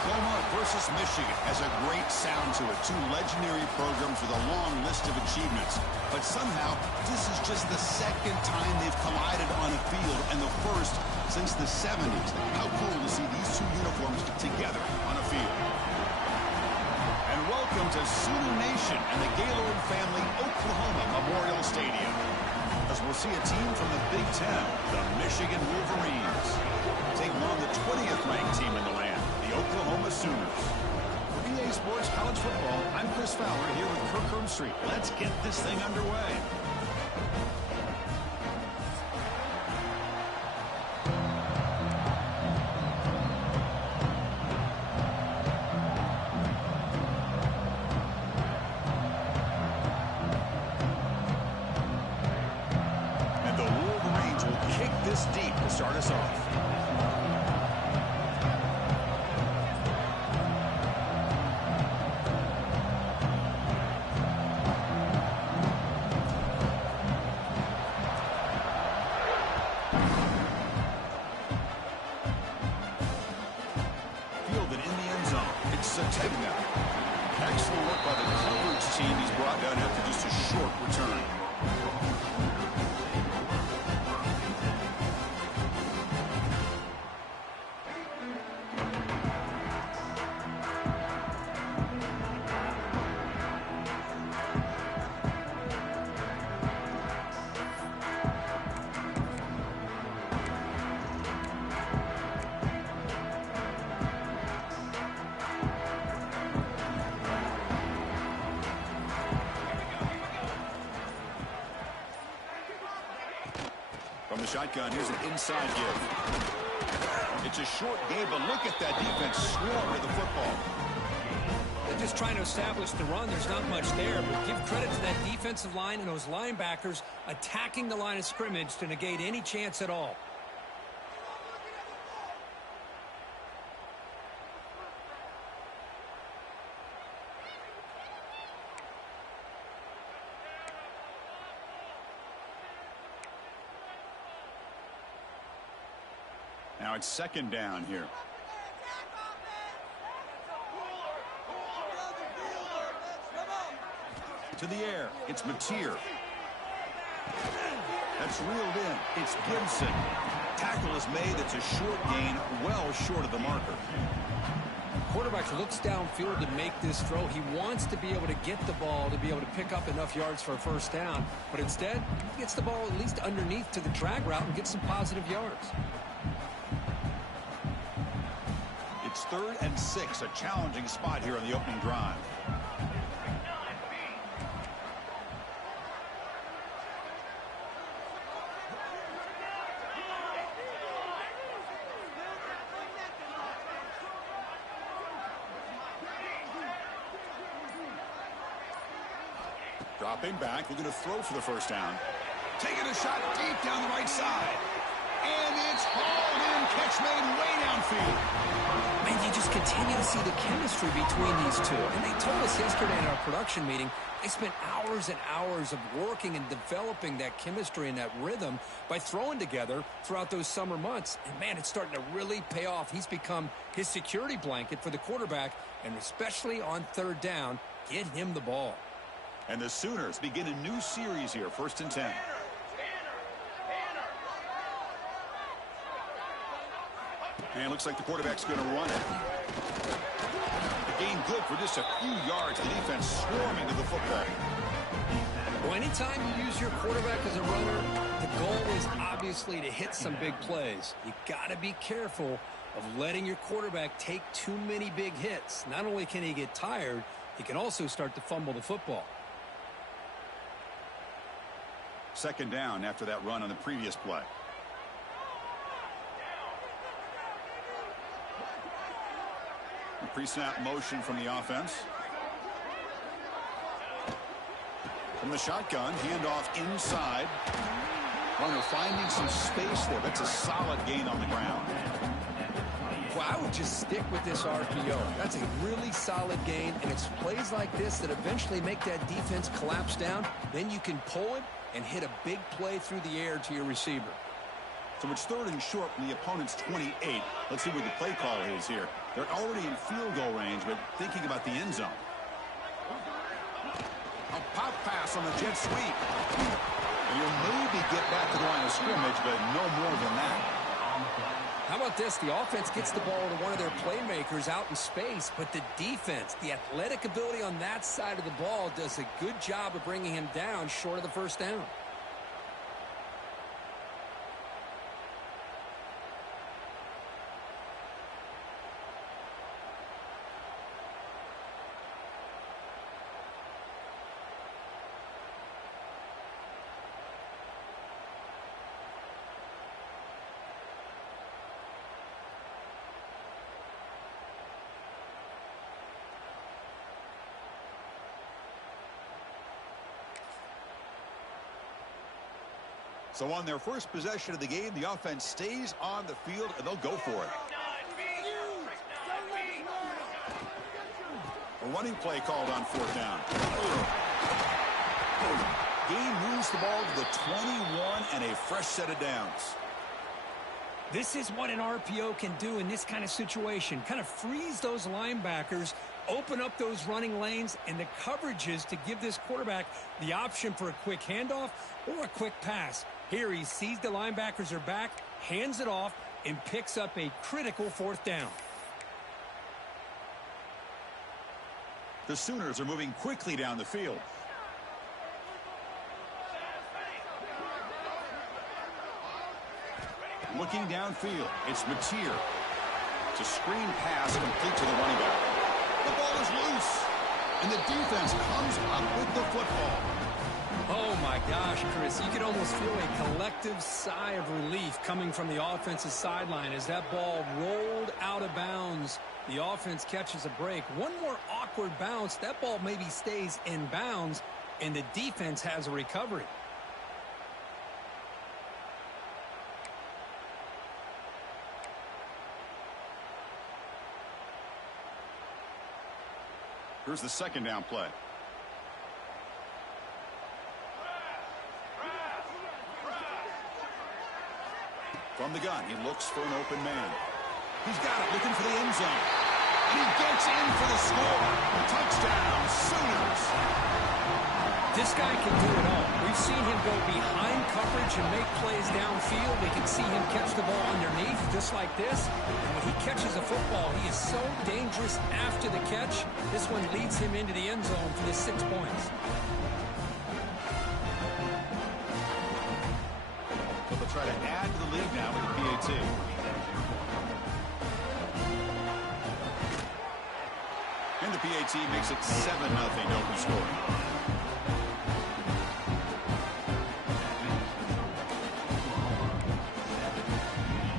Oklahoma versus Michigan has a great sound to it. Two legendary programs with a long list of achievements. But somehow, this is just the second time they've collided on a field, and the first since the 70s. How cool to see these two uniforms together on a field. And welcome to Sioux Nation and the Gaylord family Oklahoma Memorial Stadium. As we'll see a team from the Big Ten, the Michigan Wolverines, taking on the 20th ranked team in the land, the Oklahoma Sooners. For EA Sports College Football, I'm Chris Fowler here with Kirk Herbstreit. Let's get this thing underway. Deep to start us off. Fielded in the end zone. It's Sategna. Excellent work by the coverage team. He's brought down after just a short return. From the shotgun, here's an inside give. It's a short game, but look at that defense swarm with the football. They're just trying to establish the run. There's not much there, but give credit to that defensive line and those linebackers attacking the line of scrimmage to negate any chance at all. Now it's second down here. To the air. It's Mateer. That's reeled in. It's Gibson. Tackle is made. It's a short gain, well short of the marker. Quarterback looks downfield to make this throw. He wants to be able to get the ball to be able to pick up enough yards for a first down. But instead, he gets the ball at least underneath to the drag route and gets some positive yards. It's 3rd and 6, a challenging spot here on the opening drive. Dropping back, looking to throw for the first down. Taking a shot deep down the right side. And it's hauled in, catch made way downfield. Man, you just continue to see the chemistry between these two. And they told us yesterday in our production meeting, they spent hours and hours of working and developing that chemistry and that rhythm by throwing together throughout those summer months. And, man, it's starting to really pay off. He's become his security blanket for the quarterback, and especially on 3rd down, get him the ball. And the Sooners begin a new series here, 1st and 10. And it looks like the quarterback's going to run it. The gain good for just a few yards. The defense swarming to the football. Well, anytime you use your quarterback as a runner, the goal is obviously to hit some big plays. You got to be careful of letting your quarterback take too many big hits. Not only can he get tired, he can also start to fumble the football. Second down after that run on the previous play. Pre-snap motion from the offense. From the shotgun, handoff inside. Runner finding some space there. That's a solid gain on the ground. Well, I would just stick with this RPO. That's a really solid gain, and it's plays like this that eventually make that defense collapse down. Then you can pull it and hit a big play through the air to your receiver. So it's 3rd and short from the opponent's 28. Let's see what the play call is here. They're already in field goal range, but thinking about the end zone. A pop pass on the jet sweep. You'll maybe get back to the line of scrimmage, but no more than that. How about this? The offense gets the ball to one of their playmakers out in space, but the defense, the athletic ability on that side of the ball does a good job of bringing him down short of the first down. So on their first possession of the game, the offense stays on the field, and they'll go for it. A running play called on fourth down. Game moves the ball to the 21 and a fresh set of downs. This is what an RPO can do in this kind of situation. Kind of freeze those linebackers, open up those running lanes and the coverages to give this quarterback the option for a quick handoff or a quick pass. Here he sees the linebackers are back, hands it off, and picks up a critical fourth down. The Sooners are moving quickly down the field. Looking downfield, it's Mateer. It's a screen pass complete to the running back. The ball is loose, and the defense comes up with the football. Oh, my gosh, Chris, you could almost feel a collective sigh of relief coming from the offensive sideline as that ball rolled out of bounds. The offense catches a break. One more awkward bounce, that ball maybe stays in bounds, and the defense has a recovery. Here's the second down play. From the gun, he looks for an open man. He's got it, looking for the end zone. And he gets in for the score. Touchdown, Sooners. This guy can do it all. We've seen him go behind coverage and make plays downfield. We can see him catch the ball underneath just like this. And when he catches a football, he is so dangerous after the catch. This one leads him into the end zone for the 6 points. So they'll try to add to the lead now with the PAT. And the PAT makes it 7-0 open scoring.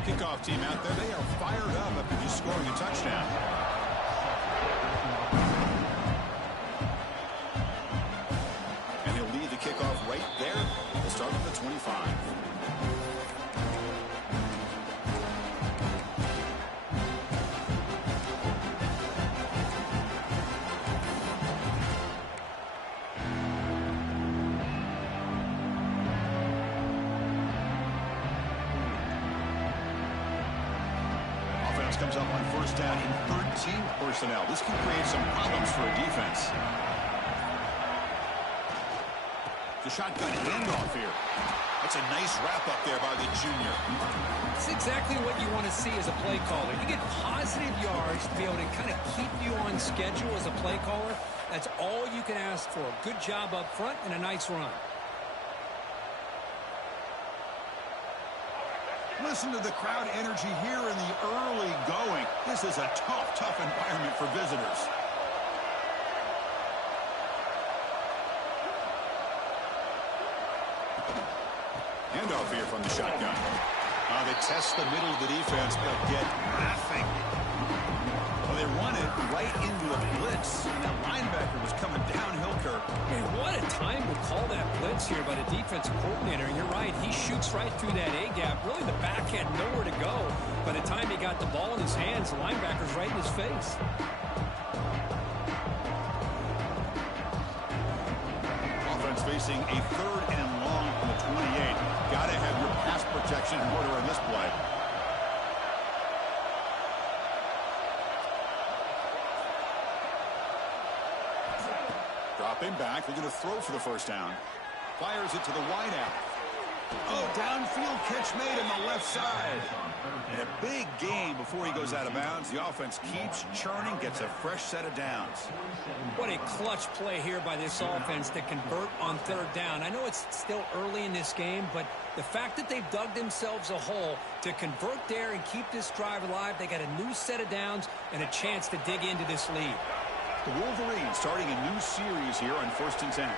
Kickoff team out there, they are fired up after just scoring a touchdown. And he'll lead the kickoff right there. They'll start with the 25. Comes up on first down in 13 personnel. This can create some problems for a defense. The shotgun handoff here. That's a nice wrap up there by the junior. It's exactly what you want to see as a play caller. You get positive yards to be able to kind of keep you on schedule as a play caller. That's all you can ask for. Good job up front and a nice run. Listen to the crowd energy here in the early going. This is a tough environment for visitors. Handoff here from the shotgun. They test the middle of the defense, but get nothing. Well, they run it right into a blitz, and that linebacker was coming downhill, Kirk. Man, what a time to call that blitz here by the defensive coordinator. You're right, he shoots right through that A-gap. Really, the back had nowhere to go. By the time he got the ball in his hands, the linebacker's right in his face. Offense facing a third and long from the 28. Got to have your pass protection in order on this play. Dropping back, looking to throw for the first down. Fires it to the wide out. Oh, downfield catch made on the left side. And a big gain before he goes out of bounds. The offense keeps churning, gets a fresh set of downs. What a clutch play here by this offense to convert on third down. I know it's still early in this game, but the fact that they've dug themselves a hole to convert there and keep this drive alive, they got a new set of downs and a chance to dig into this lead. The Wolverines starting a new series here on 1st and 10.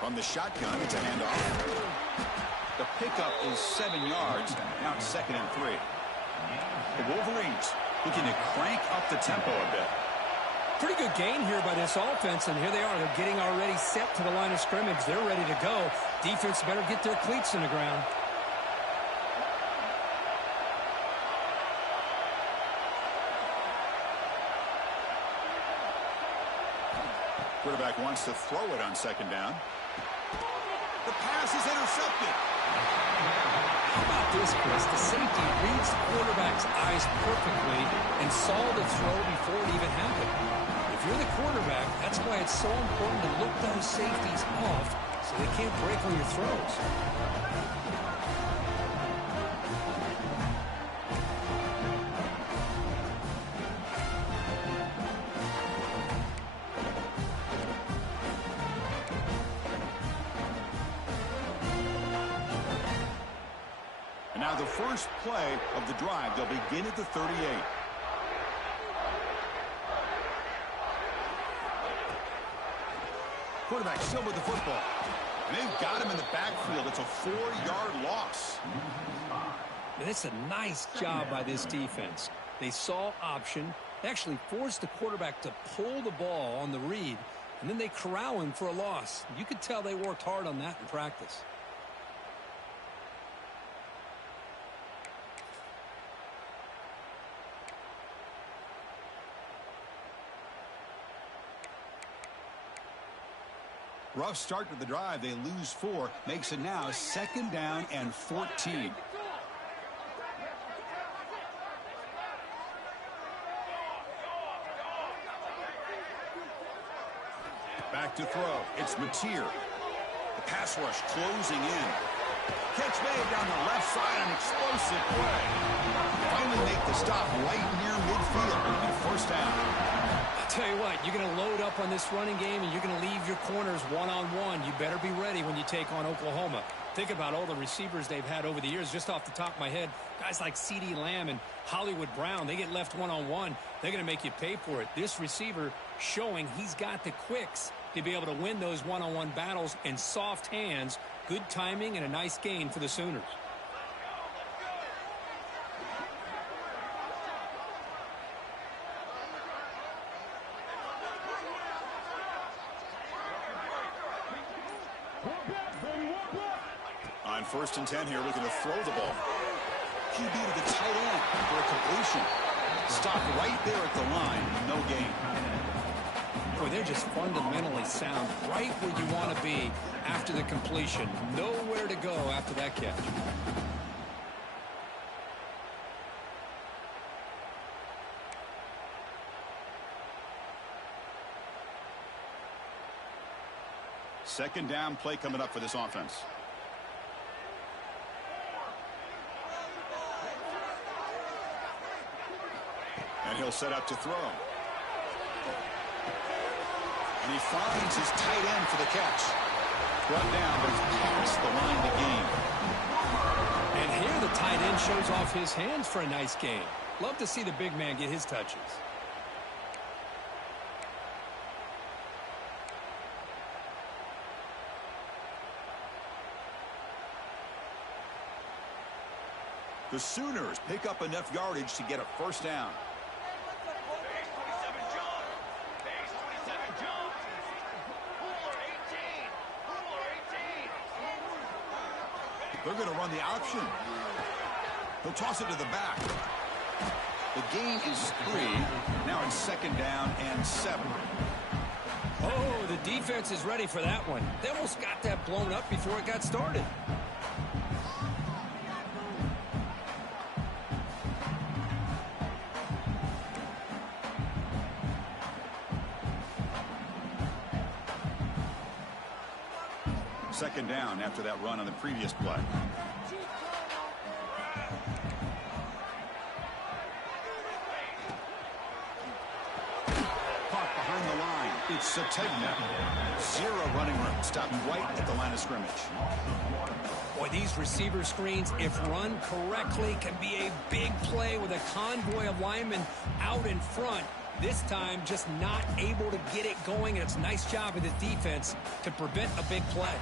From the shotgun, it's a handoff. The pickup is 7 yards. Now it's 2nd and 3. The Wolverines looking to crank up the tempo a bit. Pretty good gain here by this offense, and here they are. They're getting already set to the line of scrimmage. They're ready to go. Defense better get their cleats in the ground. Quarterback wants to throw it on 2nd down. The pass is intercepted. How about this, Chris? The safety reads the quarterback's eyes perfectly and saw the throw before it even happened. If you're the quarterback, that's why it's so important to look those safeties off so they can't break on your throws. Now the first play of the drive, they'll begin at the 38. Quarterback still with the football. And they've got him in the backfield. It's a 4-yard loss. And it's a nice job by this defense. They saw option. They actually forced the quarterback to pull the ball on the read, and then they corral him for a loss. You could tell they worked hard on that in practice. Rough start to the drive. They lose 4. Makes it now 2nd down and 14. Back to throw. It's Mateer. The pass rush closing in. Catch made down the left side. An explosive play. Finally make the stop right near midfield. It'll be 1st down. Tell you what, you're going to load up on this running game and you're going to leave your corners one-on-one. You better be ready when you take on Oklahoma. Think about all the receivers they've had over the years. Just off the top of my head, guys like CeeDee Lamb and Hollywood Brown, they get left one-on-one. They're going to make you pay for it. This receiver showing he's got the quicks to be able to win those one-on-one battles and soft hands. Good timing and a nice gain for the Sooners. On 1st and 10 here, looking to throw the ball. QB to the tight end for a completion. Stop right there at the line. No gain. Boy, they're just fundamentally sound right where you want to be after the completion. Nowhere to go after that catch. Second down play coming up for this offense. And he'll set up to throw. And he finds his tight end for the catch. Brought down, but he's past the line to gain. And here the tight end shows off his hands for a nice gain. Love to see the big man get his touches. The Sooners pick up enough yardage to get a 1st down. They're going to run the option. He'll toss it to the back. The gain is 3. Now it's 2nd down and 7. Oh, the defense is ready for that one. They almost got that blown up before it got started. Second down after that run on the previous play. Caught behind the line. It's Sategna. 0 running room. Stopped right at the line of scrimmage. Boy, these receiver screens, if run correctly, can be a big play with a convoy of linemen out in front. This time, just not able to get it going, and it's a nice job of the defense to prevent a big play.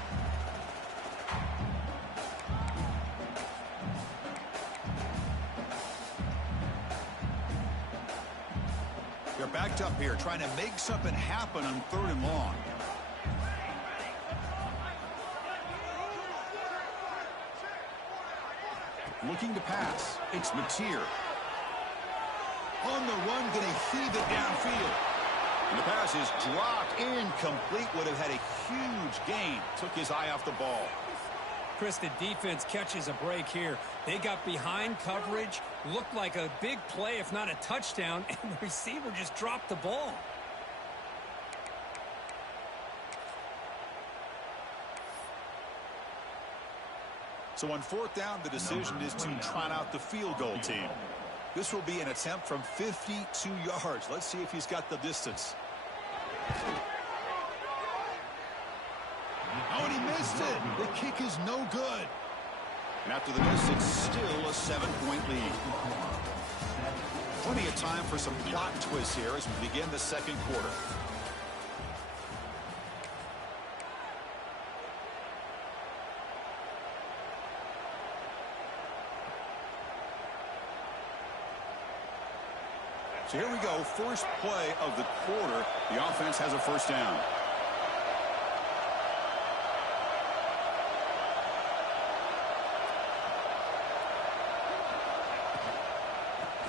They're backed up here, trying to make something happen on 3rd and long. Looking to pass. It's Mateer. On the run, going to heave it downfield. And the pass is dropped. Incomplete. Would have had a huge gain. Took his eye off the ball. Chris, the defense catches a break here. They got behind coverage. Looked like a big play, if not a touchdown. And the receiver just dropped the ball. So on 4th down, the decision is to trot out the field goal team. This will be an attempt from 52 yards. Let's see if he's got the distance. Oh, and he missed it. The kick is no good. And after the miss, it's still a 7-point lead. Plenty of time for some plot twists here as we begin the 2nd quarter. So here we go, first play of the quarter. The offense has a 1st down.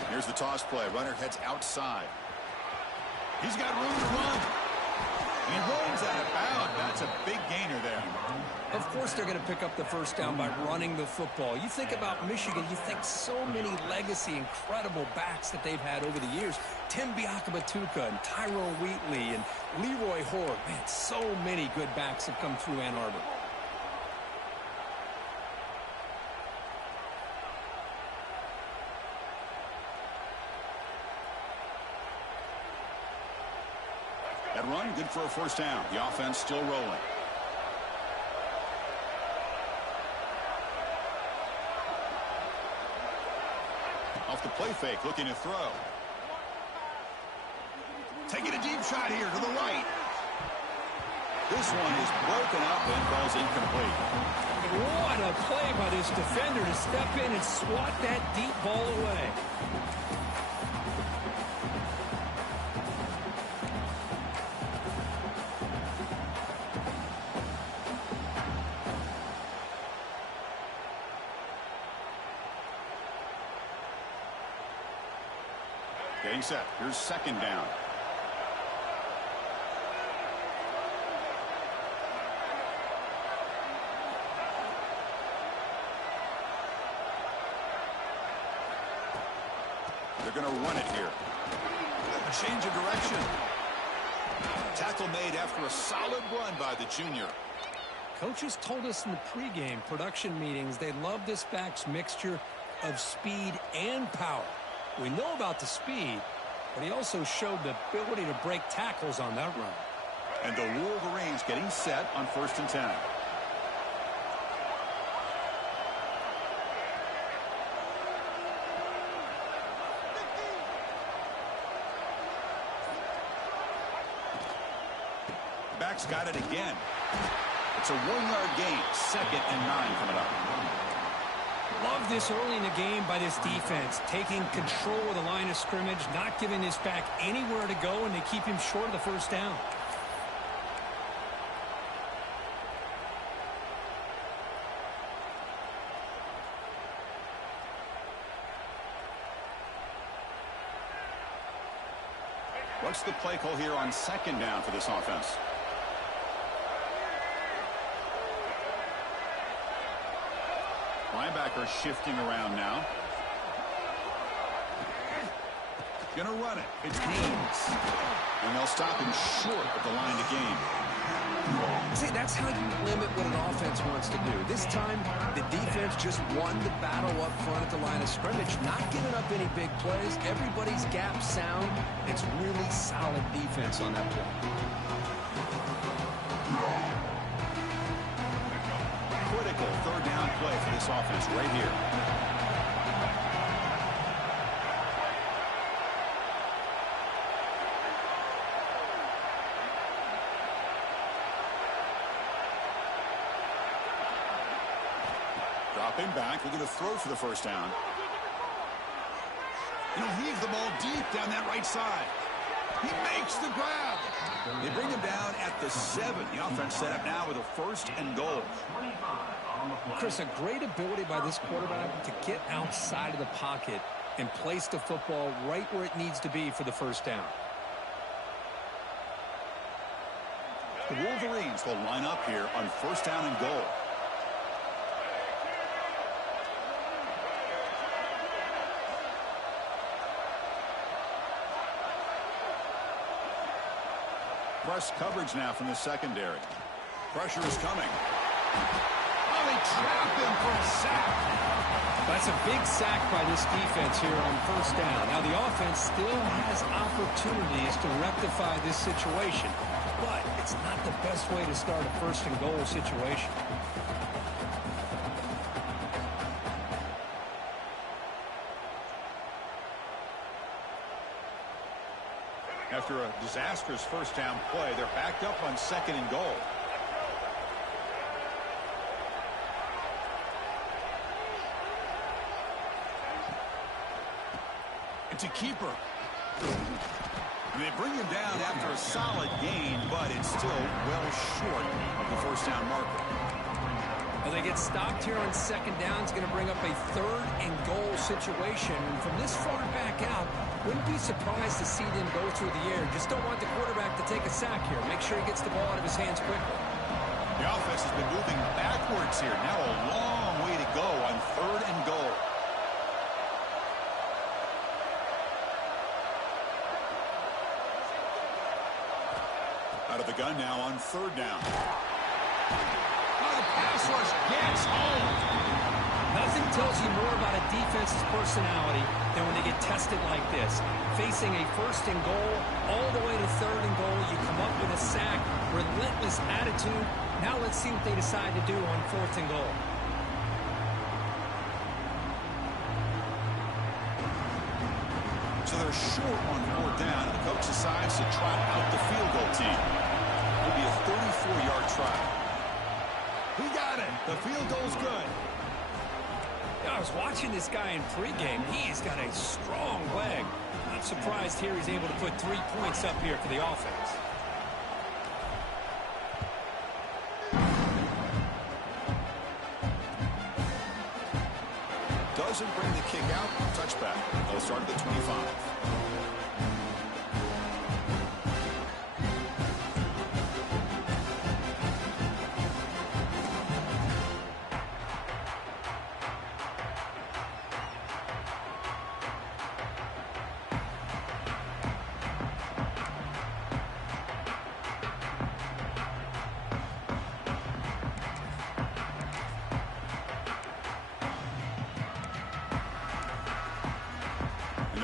Here's the toss play. Runner heads outside. He's got room to run. He runs out of bounds. That's a big gainer there. Of course they're going to pick up the 1st down by running the football. You think about Michigan, you think so many legacy, incredible backs that they've had over the years. Tim Biakabatuka and Tyrone Wheatley and Leroy Horde. Man, so many good backs have come through Ann Arbor. That run, good for a 1st down. The offense still rolling. Off the play fake, looking to throw. Taking a deep shot here to the right. This one is broken up and falls incomplete. What a play by this defender to step in and swat that deep ball away. Getting set. Here's 2nd down. They're going to run it here. A change of direction. Tackle made after a solid run by the junior. Coaches told us in the pregame production meetings they love this back's mixture of speed and power. We know about the speed, but he also showed the ability to break tackles on that run. And the Wolverines getting set on 1st and 10. Back's got it again. It's a 1-yard gain. 2nd and 9 coming up. Love this early in the game by this defense, taking control of the line of scrimmage, not giving this back anywhere to go, and they keep him short of the 1st down. What's the play call here on second down for this offense? Linebacker shifting around now. Gonna run it. It's Haynes. And they'll stop him short of the line to gain. See, that's how you limit what an offense wants to do. This time, the defense just won the battle up front at the line of scrimmage, not giving up any big plays. Everybody's gap sound. It's really solid defense on that play. Critical third down play for this offense right here. Dropping back, looking to throw for the first down. He'll heave the ball deep down that right side. He makes the grab. They bring him down at the 7. The offense set up now with a first and goal. Chris, a great ability by this quarterback to get outside of the pocket and place the football right where it needs to be for the first down. The Wolverines will line up here on first down and goal. Press coverage now from the secondary. Pressure is coming. Oh, they trapped him for a sack. That's a big sack by this defense here on first down. Now, the offense still has opportunities to rectify this situation, but it's not the best way to start a first and goal situation. After a disastrous first down play, they're backed up on second and goal. It's a keeper. And they bring him down after a solid gain, but it's still well short of the first down marker. Well, they get stopped here on second down. It's going to bring up a third and goal situation. And from this far back out, wouldn't be surprised to see them go through the air. Just don't want the quarterback to take a sack here. Make sure he gets the ball out of his hands quickly. The offense has been moving backwards here. Now a long way to go on third and goal. Out of the gun now on third down. Oh, the pass rush gets home. Nothing tells you more about a defense's personality than when they get tested like this. Facing a first and goal, all the way to third and goal, you come up with a sack, relentless attitude. Now let's see what they decide to do on fourth and goal. So they're short on fourth down, and the coach decides to trot out the field goal team. It'll be a 34-yard try. He got it. The field goal's good. I was watching this guy in pregame. He's got a strong leg. Not surprised here he's able to put 3 points up here for the offense. Doesn't bring the kick out. Touchback. They'll start at the 25.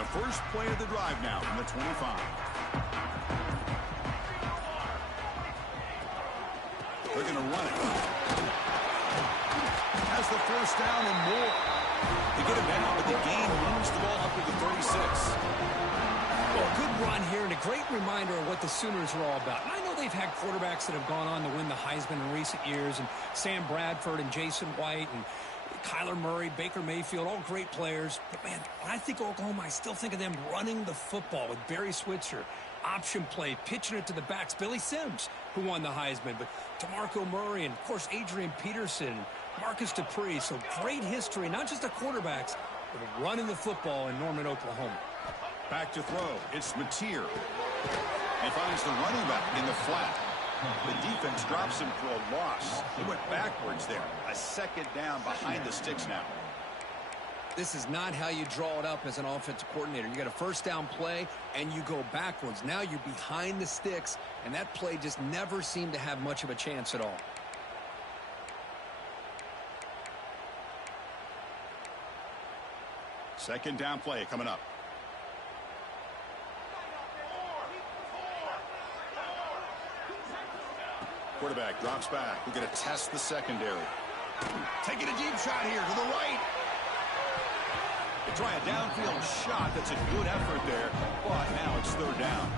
First play of the drive now from the 25. They're going to run it. Has the first down and more. They get it down, but the game moves the ball up to the 36. Well, a good run here and a great reminder of what the Sooners are all about. And I know they've had quarterbacks that have gone on to win the Heisman in recent years, and Sam Bradford and Jason White and Kyler Murray, Baker Mayfield, all great players. But, man, when I think Oklahoma, I still think of them running the football with Barry Switzer, option play, pitching it to the backs. Billy Sims, who won the Heisman, but DeMarco Murray and, of course, Adrian Peterson, Marcus Dupree. So great history, not just the quarterbacks, but running the football in Norman, Oklahoma. Back to throw. It's Mateer. He finds the running back in the flat. The defense drops him for a loss. He went backwards there. A second down behind the sticks now. This is not how you draw it up as an offensive coordinator. You got a first down play, and you go backwards. Now you're behind the sticks, and that play just never seemed to have much of a chance at all. Second down play coming up. Quarterback drops back. We're going to test the secondary. Taking a deep shot here to the right. They try a downfield shot. That's a good effort there, but now it's third down.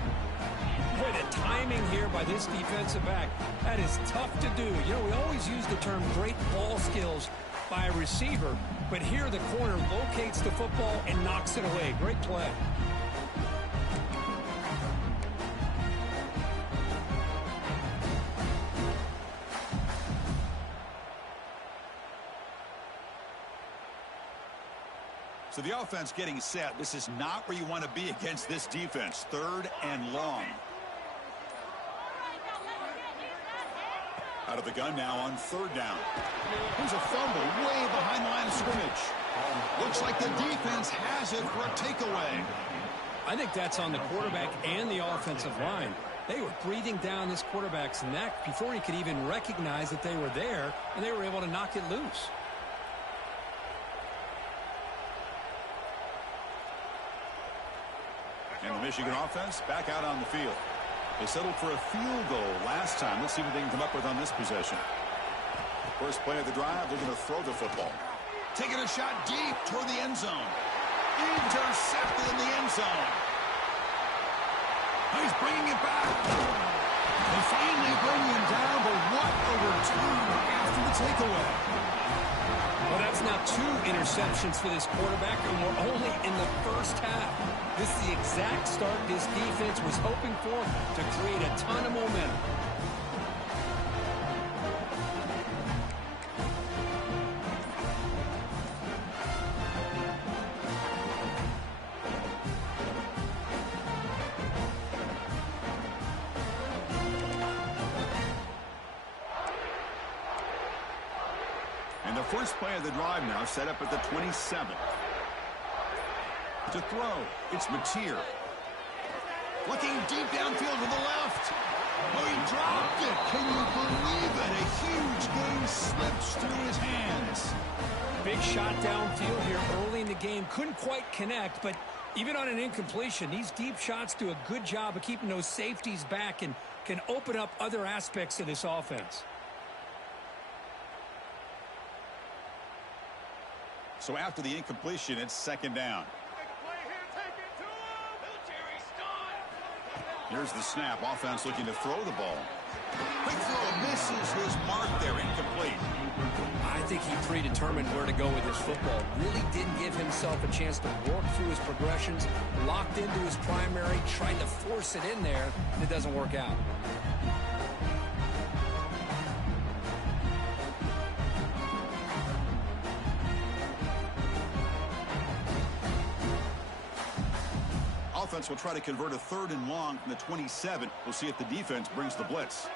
Boy, the timing here by this defensive back, that is tough to do. You know, we always use the term great ball skills by a receiver, but here the corner locates the football and knocks it away. Great play. So the offense getting set. This is not where you want to be against this defense. Third and long. Out of the gun now on third down. Here's a fumble way behind the line of scrimmage. Looks like the defense has it for a takeaway. I think that's on the quarterback and the offensive line. They were breathing down this quarterback's neck before he could even recognize that they were there, and they were able to knock it loose. And the Michigan offense back out on the field. They settled for a field goal last time. Let's see what they can come up with on this possession. First play of the drive, they're going to throw the football. Taking a shot deep toward the end zone. Intercepted in the end zone. He's bringing it back. They finally bring him down, but what a return after the takeaway. Well, that's now 2 interceptions for this quarterback, and we're only in the first half. This is the exact start this defense was hoping for to create a ton of momentum. And the first play of the drive now set up at the 27. To throw, it's Mateer. Looking deep downfield to the left. Oh, he dropped it. Can you believe it? A huge game slips through his hands. Big shot downfield here early in the game. Couldn't quite connect, but even on an incompletion, these deep shots do a good job of keeping those safeties back and can open up other aspects of this offense. So after the incompletion, it's second down. Here's the snap. Offense looking to throw the ball. Quick throw misses his mark there. Incomplete. I think he predetermined where to go with his football. Really didn't give himself a chance to work through his progressions. Locked into his primary. Tried to force it in there. And it doesn't work out. Offense will try to convert a third and long from the 27. We'll see if the defense brings the blitz.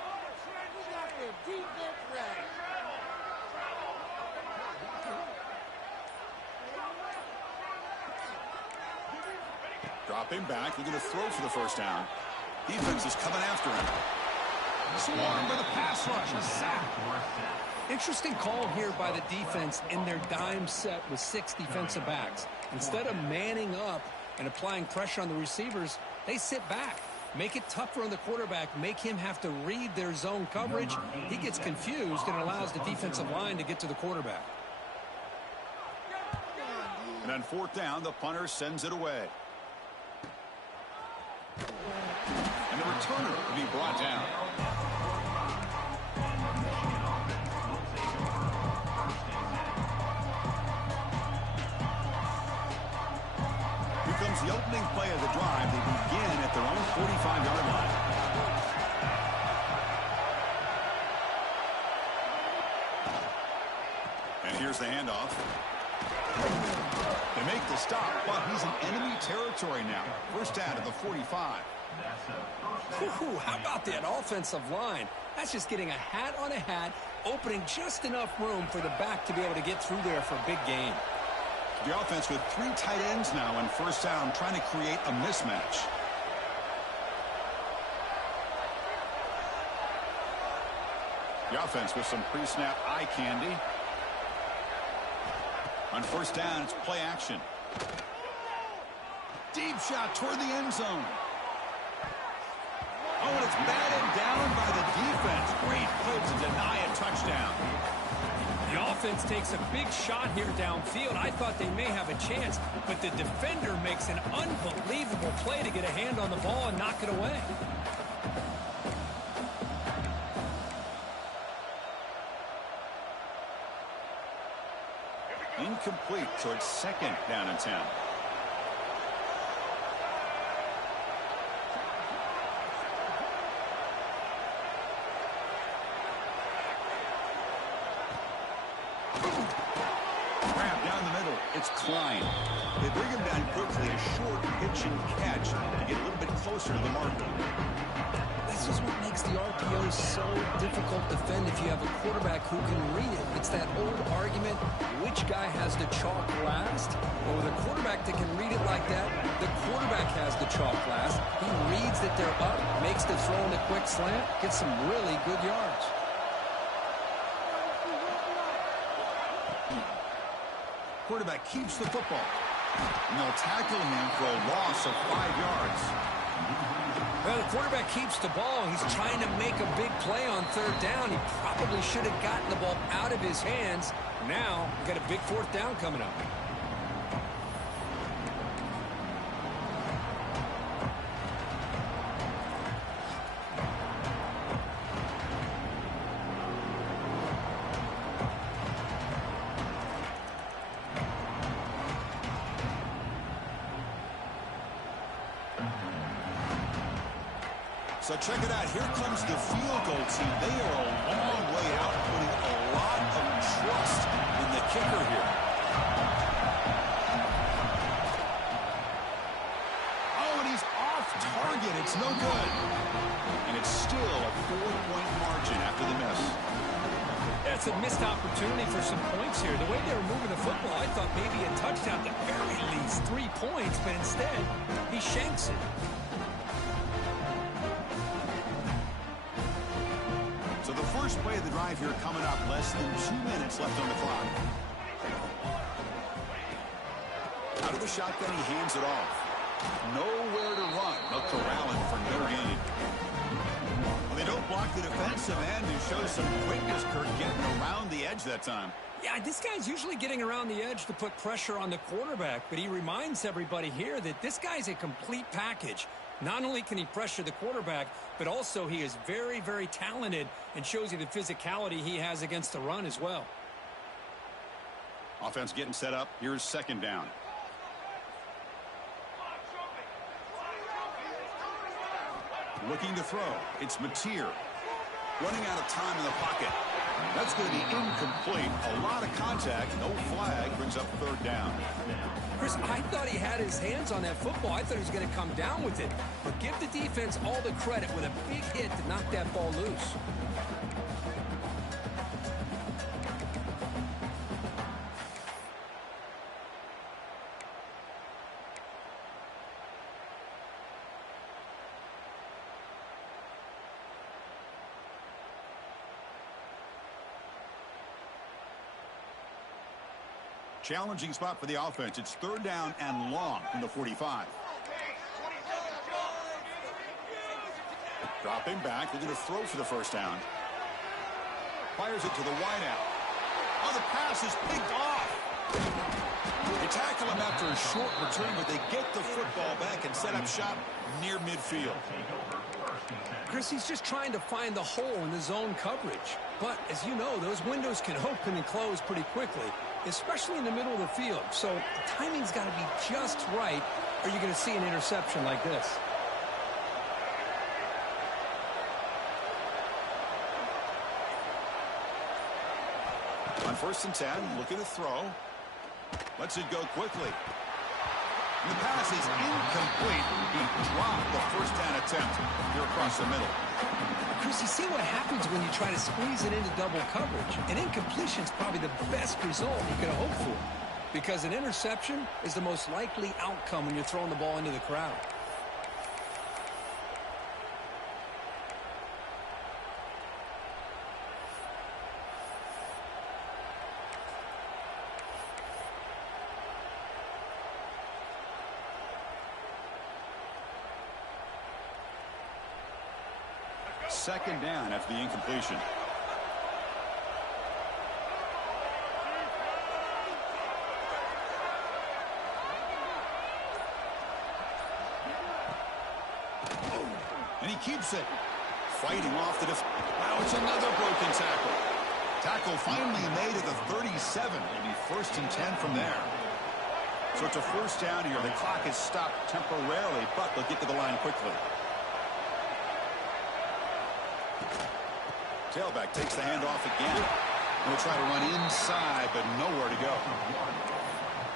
Dropping back. They're going to throw for the first down. Defense is coming after him. Swarmed by the pass rush. A sack. Interesting call here by the defense in their dime set with 6 defensive backs. Instead of manning up and applying pressure on the receivers, they sit back. Make it tougher on the quarterback. Make him have to read their zone coverage. He gets confused and allows the defensive line to get to the quarterback. And on fourth down, the punter sends it away. And the returner will be brought down. Comes the opening play of the drive. They begin at their own 45-yard line. And here's the handoff. They make the stop, but he's in enemy territory now. First down at the 45. Whew, how about that offensive line? That's just getting a hat on a hat, opening just enough room for the back to be able to get through there for a big gain. The offense with 3 tight ends now on first down, trying to create a mismatch. The offense with some pre-snap eye candy. On first down, it's play action. Deep shot toward the end zone. Oh, and it's batted down by the defense. Great play to deny a touchdown. The offense takes a big shot here downfield. I thought they may have a chance, but the defender makes an unbelievable play to get a hand on the ball and knock it away. Incomplete, so it's second down and 10. Grab down the middle. It's Klein. They bring him down quickly. A short pitch and catch to get a little bit closer to the marker. This is what makes the RPO so difficult to defend if you have a quarterback who can read it. It's that old argument, which guy has the chalk last? Well, with a quarterback that can read it like that, the quarterback has the chalk last. He reads that they're up, makes the throw in a quick slant, gets some really good yards. Quarterback keeps the football. And they'll tackle him for a loss of 5 yards. Well, the quarterback keeps the ball. He's trying to make a big play on third down. He probably should have gotten the ball out of his hands. Now, we've got a big fourth down coming up. So check it out. Here comes the field goal team. They are a long way out, putting a lot of trust in the kicker here. Oh, and he's off target. It's no good. And it's still a 4-point margin after the miss. That's a missed opportunity for some points here. The way they were moving the football, I thought maybe a touchdown, at the very least 3 points, but instead, he shanks it. So the first play of the drive here coming up, less than 2 minutes left on the clock. Out of the shotgun, he hands it off. Nowhere to run. They'll corral him for no gain. Well, they don't block the defensive end and show some quickness, Kurt, getting around the edge that time. Yeah, this guy's usually getting around the edge to put pressure on the quarterback, but he reminds everybody here that this guy's a complete package. Not only can he pressure the quarterback, but also he is very, very talented and shows you the physicality he has against the run as well. Offense getting set up. Here's second down. Looking to throw. It's Mateer. Running out of time in the pocket. That's going to be incomplete. A lot of contact. No flag. Brings up third down. Chris, I thought he had his hands on that football. I thought he was going to come down with it. But give the defense all the credit with a big hit to knock that ball loose. Challenging spot for the offense. It's third down and long from the 45. Dropping back. They're going to throw for the first down. Fires it to the wideout. Oh, the pass is picked off. They tackle him after a short return, but they get the football back and set up shop near midfield. Chris, he's just trying to find the hole in the zone coverage. But, as you know, those windows can open and close pretty quickly, especially in the middle of the field. So the timing's got to be just right, or you're going to see an interception like this. On 1st and 10, looking to throw. Lets it go quickly. The pass is incomplete. He dropped the first down attempt here across the middle. Chris, you see what happens when you try to squeeze it into double coverage. An incompletion is probably the best result you could have hoped for, because an interception is the most likely outcome when you're throwing the ball into the crowd. Second down after the incompletion. And he keeps it. Fighting off the Wow, it's another broken tackle. Tackle finally made at the 37. It'll be 1st and 10 from there. So it's a first down here. The clock is stopped temporarily, but they'll get to the line quickly. Tailback takes the handoff again. We'll try to run inside, but nowhere to go.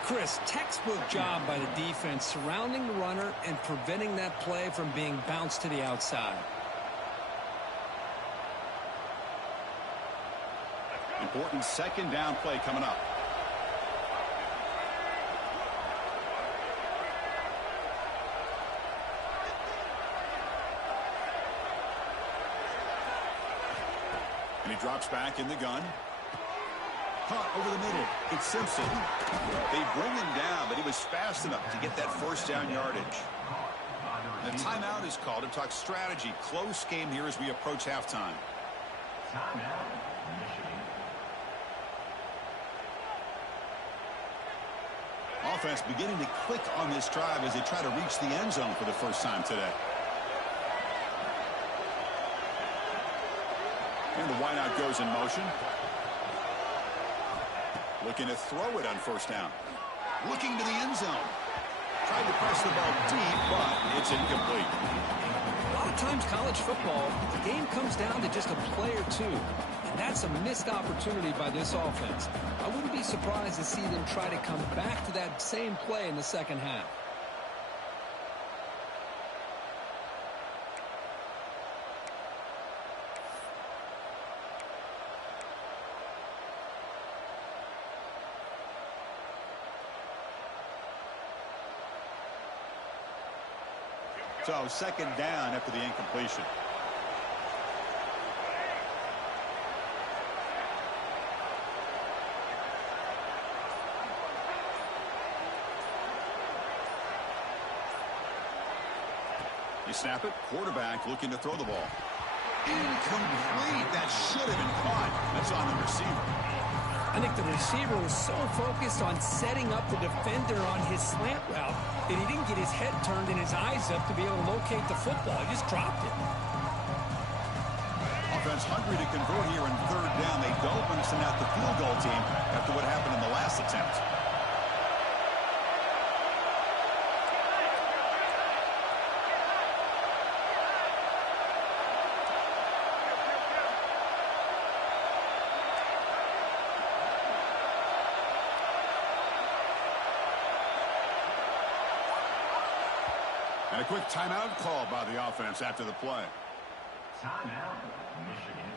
Chris, textbook job by the defense surrounding the runner and preventing that play from being bounced to the outside. Important second down play coming up. And he drops back in the gun. Caught over the middle. It's Simpson. They bring him down, but he was fast enough to get that first down yardage. The timeout is called to talk strategy. Close game here as we approach halftime. Offense beginning to click on this drive as they try to reach the end zone for the first time today. And the wideout goes in motion. Looking to throw it on first down. Looking to the end zone. Tried to press the ball deep, but it's incomplete. A lot of times college football, the game comes down to just a play or two. And that's a missed opportunity by this offense. I wouldn't be surprised to see them try to come back to that same play in the second half. So second down after the incompletion. You snap it, quarterback looking to throw the ball. Incomplete. That should have been caught. That's on the receiver. I think the receiver was so focused on setting up the defender on his slant route that he didn't get his head turned and his eyes up to be able to locate the football. He just dropped it. Offense hungry to convert here in third down. They don't want to send out the field goal team after what happened in the last attempt. And a quick timeout call by the offense after the play. Timeout, Michigan.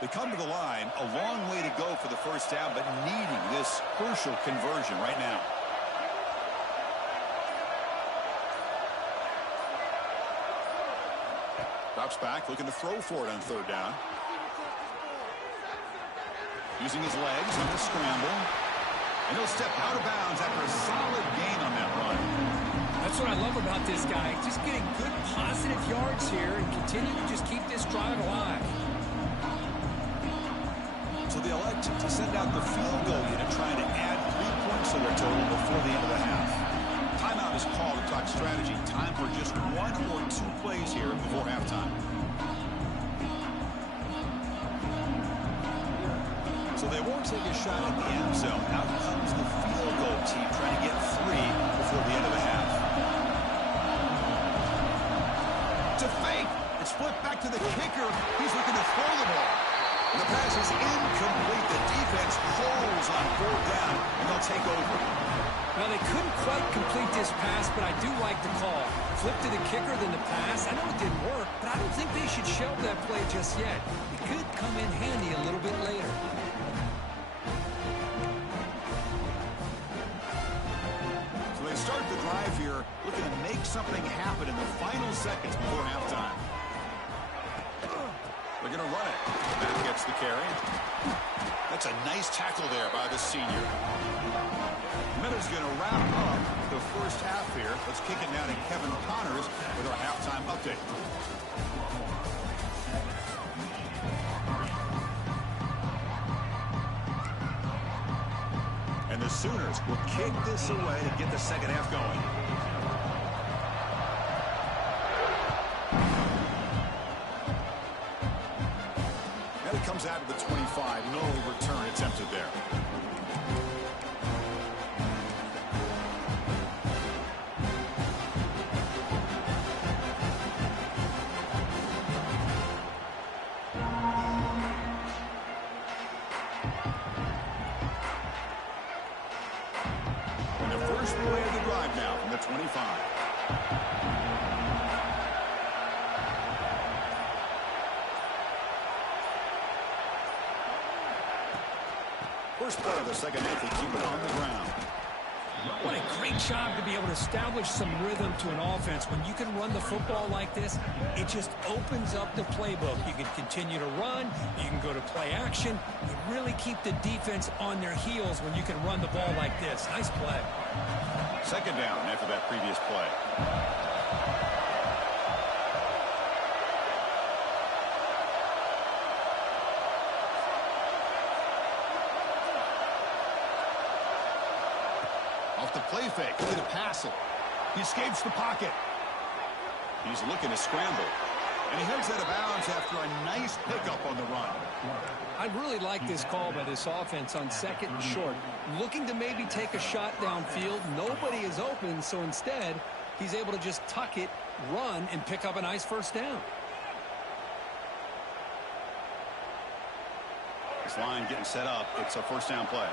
They come to the line, a long way to go for the first down, but needing this crucial conversion right now. Drops back, looking to throw for it on third down. Using his legs on the scramble. And he'll step out of bounds after a solid gain on that run. That's what I love about this guy. Just getting good positive yards here and continue to just keep this drive alive. So they elect to send out the field goal unit, trying to add 3 points to their total before the end of the half. Timeout is called to talk strategy. Time for just 1 or 2 plays here before halftime. So they won't take a shot at the end zone. Out comes the field goal road team trying to get 3 before the end of the half. To fake. It's flipped back to the kicker. He's looking to throw the ball. The pass is incomplete. The defense holds on 4th down, and they'll take over. Well, they couldn't quite complete this pass, but I do like the call. Flip to the kicker, then the pass. I know it didn't work, but I don't think they should shelve that play just yet. It could come in handy a little bit later. So they start the drive here, looking to make something happen in the final seconds before halftime. They're going to run it. Matt gets the carry. That's a nice tackle there by the senior. Miller's going to wrap up the first half here. Let's kick it down to Kevin Connors with our halftime update. And the Sooners will kick this away to get the second half going. And it comes out of the 25. No return attempted there. Play of the drive now from the 25. First play of the second half, they keep it on the ground. What a great job to be able to establish some rhythm to an offense. When you can run the football like this, it just opens up the playbook. You can continue to run. You can go to play action. You really keep the defense on their heels when you can run the ball like this. Nice play. Second down after that previous play. Off the play fake, looking to pass it. He escapes the pocket. He's looking to scramble. And he heads out of bounds after a nice pickup on the run. I really like this call by this offense on 2nd and short. Looking to maybe take a shot downfield. Nobody is open, so instead, he's able to just tuck it, run, and pick up a nice first down. This line getting set up. It's a first down play.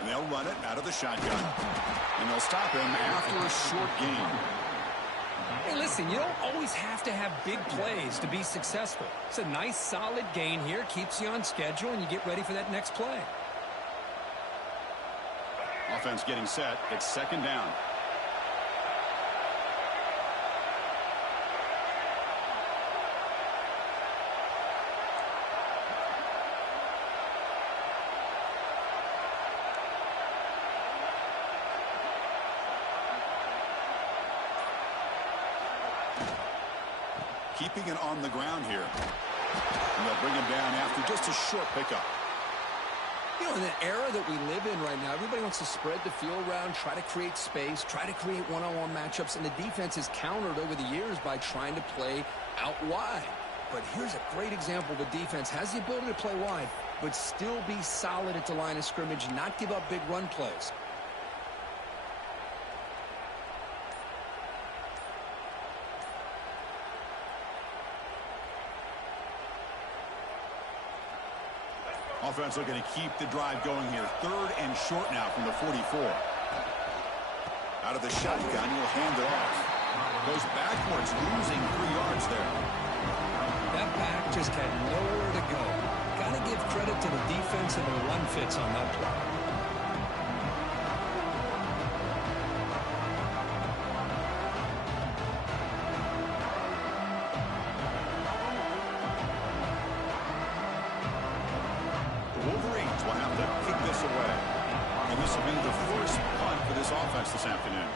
And they'll run it out of the shotgun. And they'll stop him after a short gain. Hey, listen, you don't always have to have big plays to be successful. It's a nice, solid gain here. Keeps you on schedule, and you get ready for that next play. Offense getting set. It's second down. Keeping it on the ground here. And they'll bring him down after just a short pickup. You know, in the era that we live in right now, everybody wants to spread the field around, try to create space, try to create one-on-one matchups, and the defense has countered over the years by trying to play out wide. But here's a great example. The defense has the ability to play wide, but still be solid at the line of scrimmage, not give up big run plays. Offense looking to keep the drive going here. 3rd and short now from the 44. Out of the shotgun, he'll hand it off. Goes backwards, losing 3 yards there. That back just had nowhere to go. Got to give credit to the defense and the run fits on that play. Wolverines will have to kick this away. And this will be the first punt for this offense this afternoon.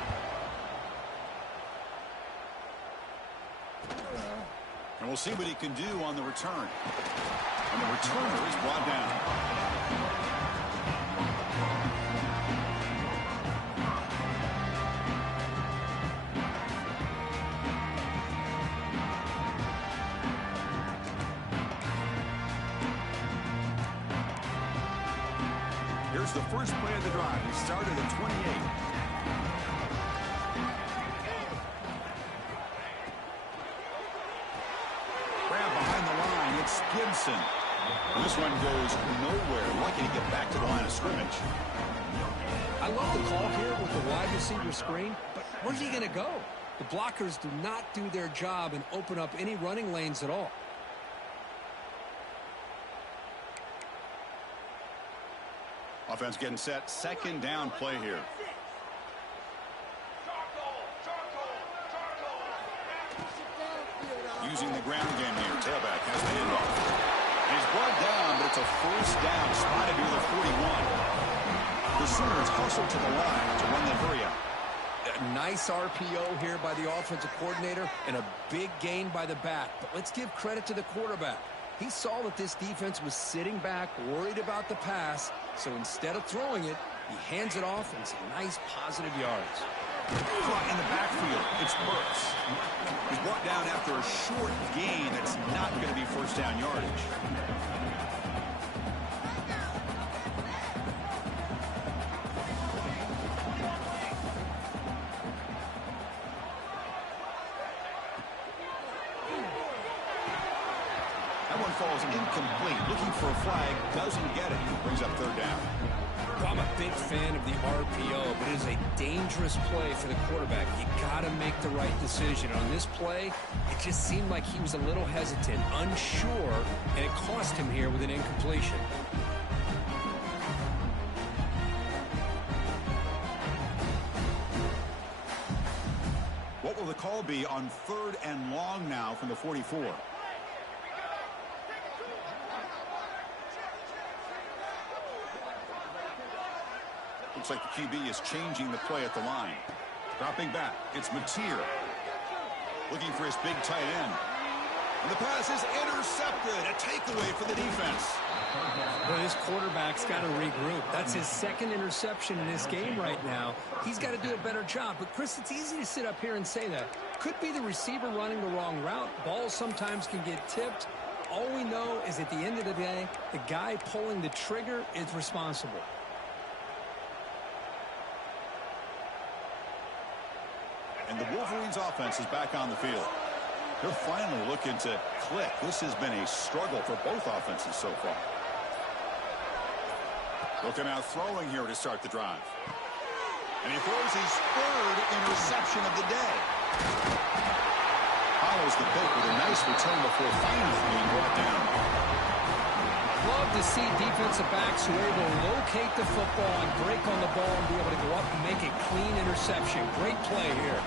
And we'll see what he can do on the return. And the returner is brought down. the first play of the drive. He started at 28. Grab behind the line. It's Gibson. And this one goes nowhere. Lucky to get back to the line of scrimmage. I love the call here with the wide receiver screen, but where's he going to go? The blockers do not do their job and open up any running lanes at all. Offense getting set. Second down play here. Using the ground game here. Tailback has the handoff. He's brought down, but it's a first down. Spotted near the 41. The Sooners hustle to the line to run the hurry up. A nice RPO here by the offensive coordinator and a big gain by the back. But let's give credit to the quarterback. He saw that this defense was sitting back, worried about the pass. So instead of throwing it, he hands it off and some nice positive yards. Caught in the backfield. It's Burks. He's brought down after a short gain that's not going to be first down yardage. Falls incomplete. Looking for a flag. Doesn't get it. Brings up third down. Well, I'm a big fan of the RPO, but it is a dangerous play for the quarterback. You got to make the right decision. On this play, it just seemed like he was a little hesitant, unsure, and it cost him here with an incompletion. What will the call be on 3rd and long now from the 44? Looks like the QB is changing the play at the line. Dropping back. It's Mateer. Looking for his big tight end. And the pass is intercepted. A takeaway for the defense. Well, this quarterback's got to regroup. That's his second interception in this game right now. He's got to do a better job. But, Chris, it's easy to sit up here and say that. Could be the receiver running the wrong route. Balls sometimes can get tipped. All we know is at the end of the day, the guy pulling the trigger is responsible. And the Wolverines offense is back on the field. They're finally looking to click. This has been a struggle for both offenses so far. Looking out throwing here to start the drive. And he throws his 3rd interception of the day. Follows the pick with a nice return before finally being brought down. Love to see defensive backs who are able to locate the football and break on the ball and be able to go up and make a clean interception. Great play here.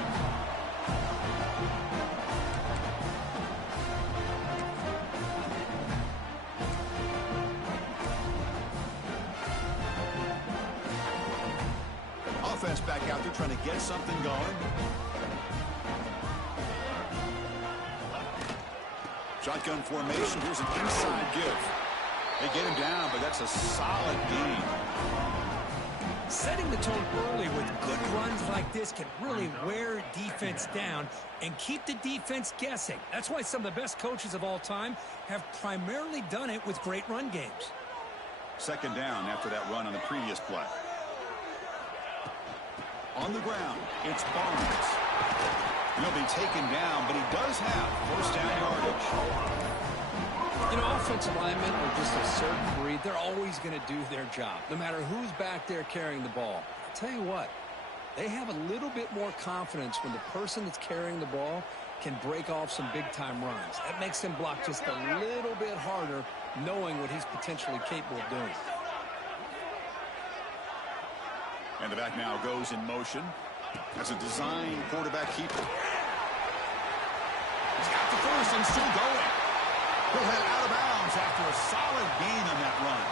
Offense back out there trying to get something going. Shotgun formation. Here's an inside give. They get him down, but that's a solid gain. Setting the tone early with good runs like this can really wear defense down and keep the defense guessing. That's why some of the best coaches of all time have primarily done it with great run games. Second down after that run on the previous play. On the ground, it's Barnes. He'll be taken down, but he does have first down yardage. You know, offensive linemen are just a certain breed. They're always going to do their job, no matter who's back there carrying the ball. I'll tell you what, they have a little bit more confidence when the person that's carrying the ball can break off some big-time runs. That makes them block just a little bit harder, knowing what he's potentially capable of doing. And the back now goes in motion. As a design quarterback keeper. He's got the first and still going. He'll head out of bounds after a solid gain on that run.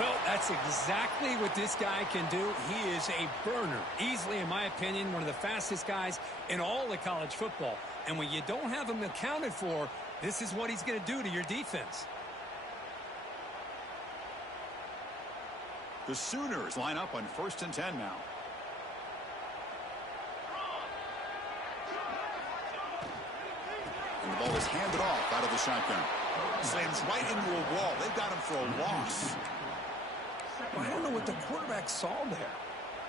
Well, that's exactly what this guy can do. He is a burner. Easily, in my opinion, one of the fastest guys in all of college football. And when you don't have him accounted for, this is what he's going to do to your defense. The Sooners line up on 1st and 10 now. And the ball is handed off out of the shotgun. Slams right into a wall. They've got him for a loss. Well, I don't know what the quarterback saw there.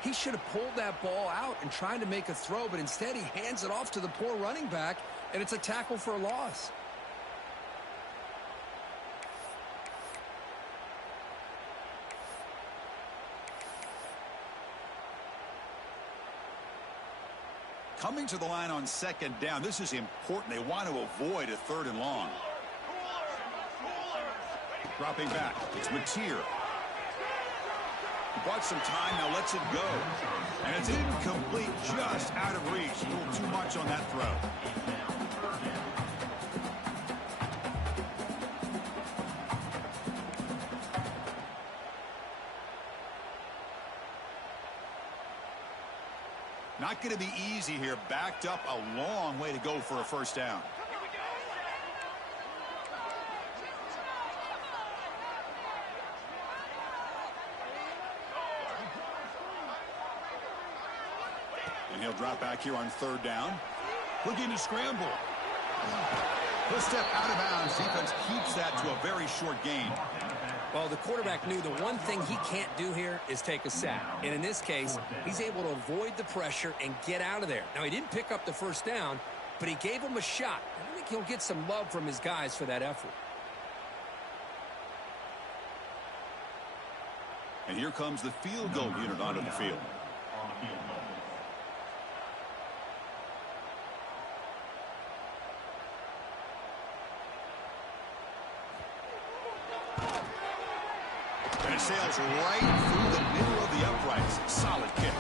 He should have pulled that ball out and tried to make a throw, but instead he hands it off to the poor running back, and it's a tackle for a loss. Coming to the line on second down, this is important. They want to avoid a 3rd and long. Dropping back, it's Mateer. He bought some time, now lets it go. And it's incomplete, just out of reach. A little too much on that throw. Not going to be easy here. Backed up a long way to go for a 1st down. And he'll drop back here on 3rd down. Looking to scramble. He'll step out of bounds. Defense keeps that to a very short gain. Well, the quarterback knew the one thing he can't do here is take a sack. And in this case, he's able to avoid the pressure and get out of there. Now, he didn't pick up the 1st down, but he gave him a shot. I think he'll get some love from his guys for that effort. And here comes the field goal unit onto the field. And it sails right through the middle of the uprights. Solid kick.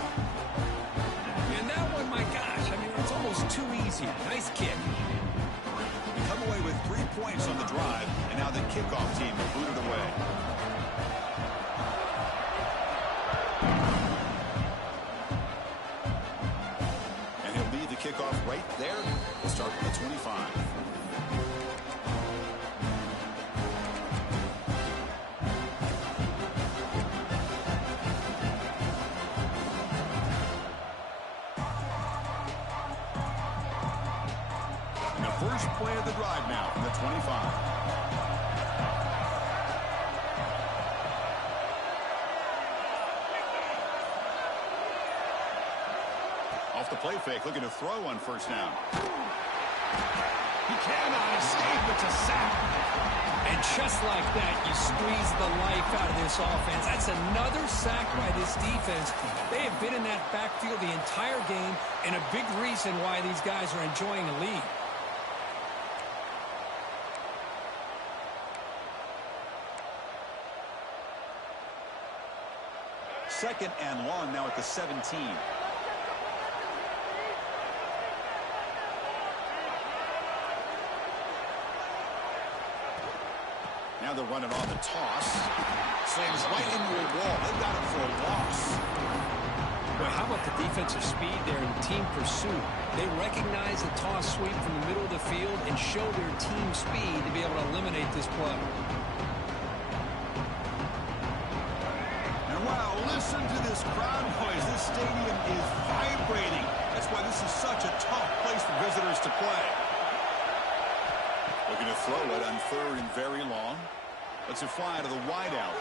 And that one, my gosh, I mean, it's almost too easy. Nice kick. They come away with 3 points on the drive, and now the kickoff team will boot it away. And he'll lead the kickoff right there. We'll start at the 25. First play of the drive now from the 25. Off the play fake, looking to throw on 1st down. He cannot escape. It's a sack. And just like that, you squeeze the life out of this offense. That's another sack by this defense. They have been in that backfield the entire game, and a big reason why these guys are enjoying a lead. 2nd and long now at the 17. Now they're running on the toss. Slams right into a wall. They got him for a loss. Well, how about the defensive speed there in team pursuit? They recognize the toss sweep from the middle of the field and show their team speed to be able to eliminate this play. Wow, listen to this crowd noise. This stadium is vibrating. That's why this is such a tough place for visitors to play. Looking to throw it on 3rd and very long. Lets it fly to the wideout.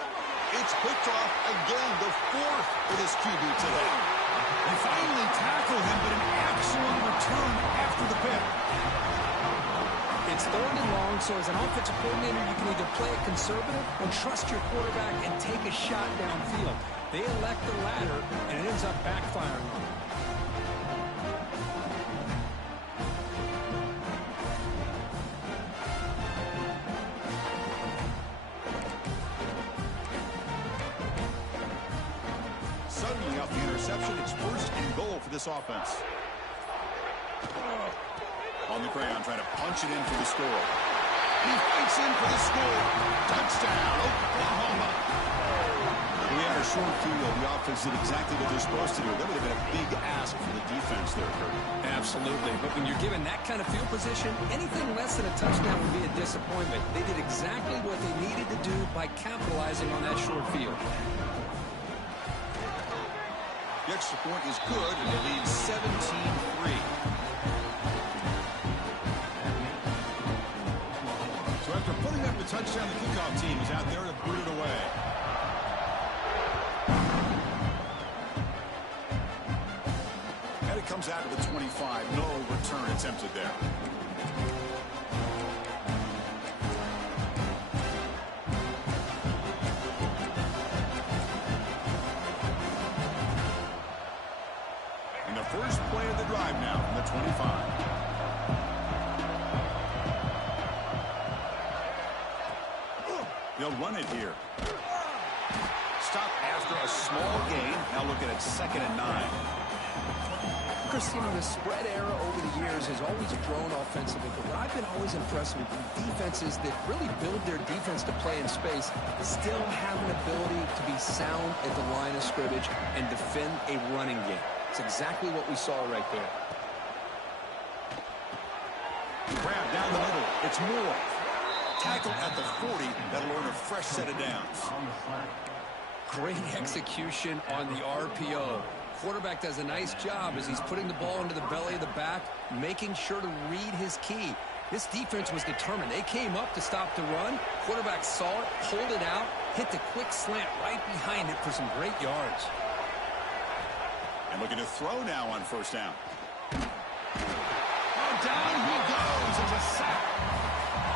It's picked off again, the 4th for this QB today. They finally tackle him, but an excellent return after the pick. It's 3rd and long, so as an offensive coordinator, you can either play it conservative or trust your quarterback and take a shot downfield. They elect the latter, and it ends up backfiring on them. Suddenly off the interception, it's 1st and goal for this offense. On the ground, trying to punch it in for the score. He fights in for the score. Touchdown, Oklahoma. We had a short field. The offense did exactly what they're supposed to do. That would have been a big ask for the defense there, Kurt. Absolutely. But when you're given that kind of field position, anything less than a touchdown would be a disappointment. They did exactly what they needed to do by capitalizing on that short field. The extra point is good, and they lead 17-3. So after putting up the touchdown, the kickoff team is out there to boot it away. comes out to the 25. No return attempted there. And the first play of the drive now from the 25. They'll run it here. Stop after a small gain. Now looking at 2nd and 9. Chris, you know, the spread era over the years has always grown offensively, but what I've been always impressed with defenses that really build their defense to play in space still have an ability to be sound at the line of scrimmage and defend a running game. It's exactly what we saw right there. Grab down the middle. It's Moore. Tackle at the 40. That'll earn a fresh set of downs. Great execution on the RPO. Quarterback does a nice job as he's putting the ball into the belly of the back, making sure to read his key. This defense was determined. They came up to stop the run. Quarterback saw it, pulled it out, hit the quick slant right behind it for some great yards. And looking to throw now on 1st down. Oh, down he goes. It's a sack.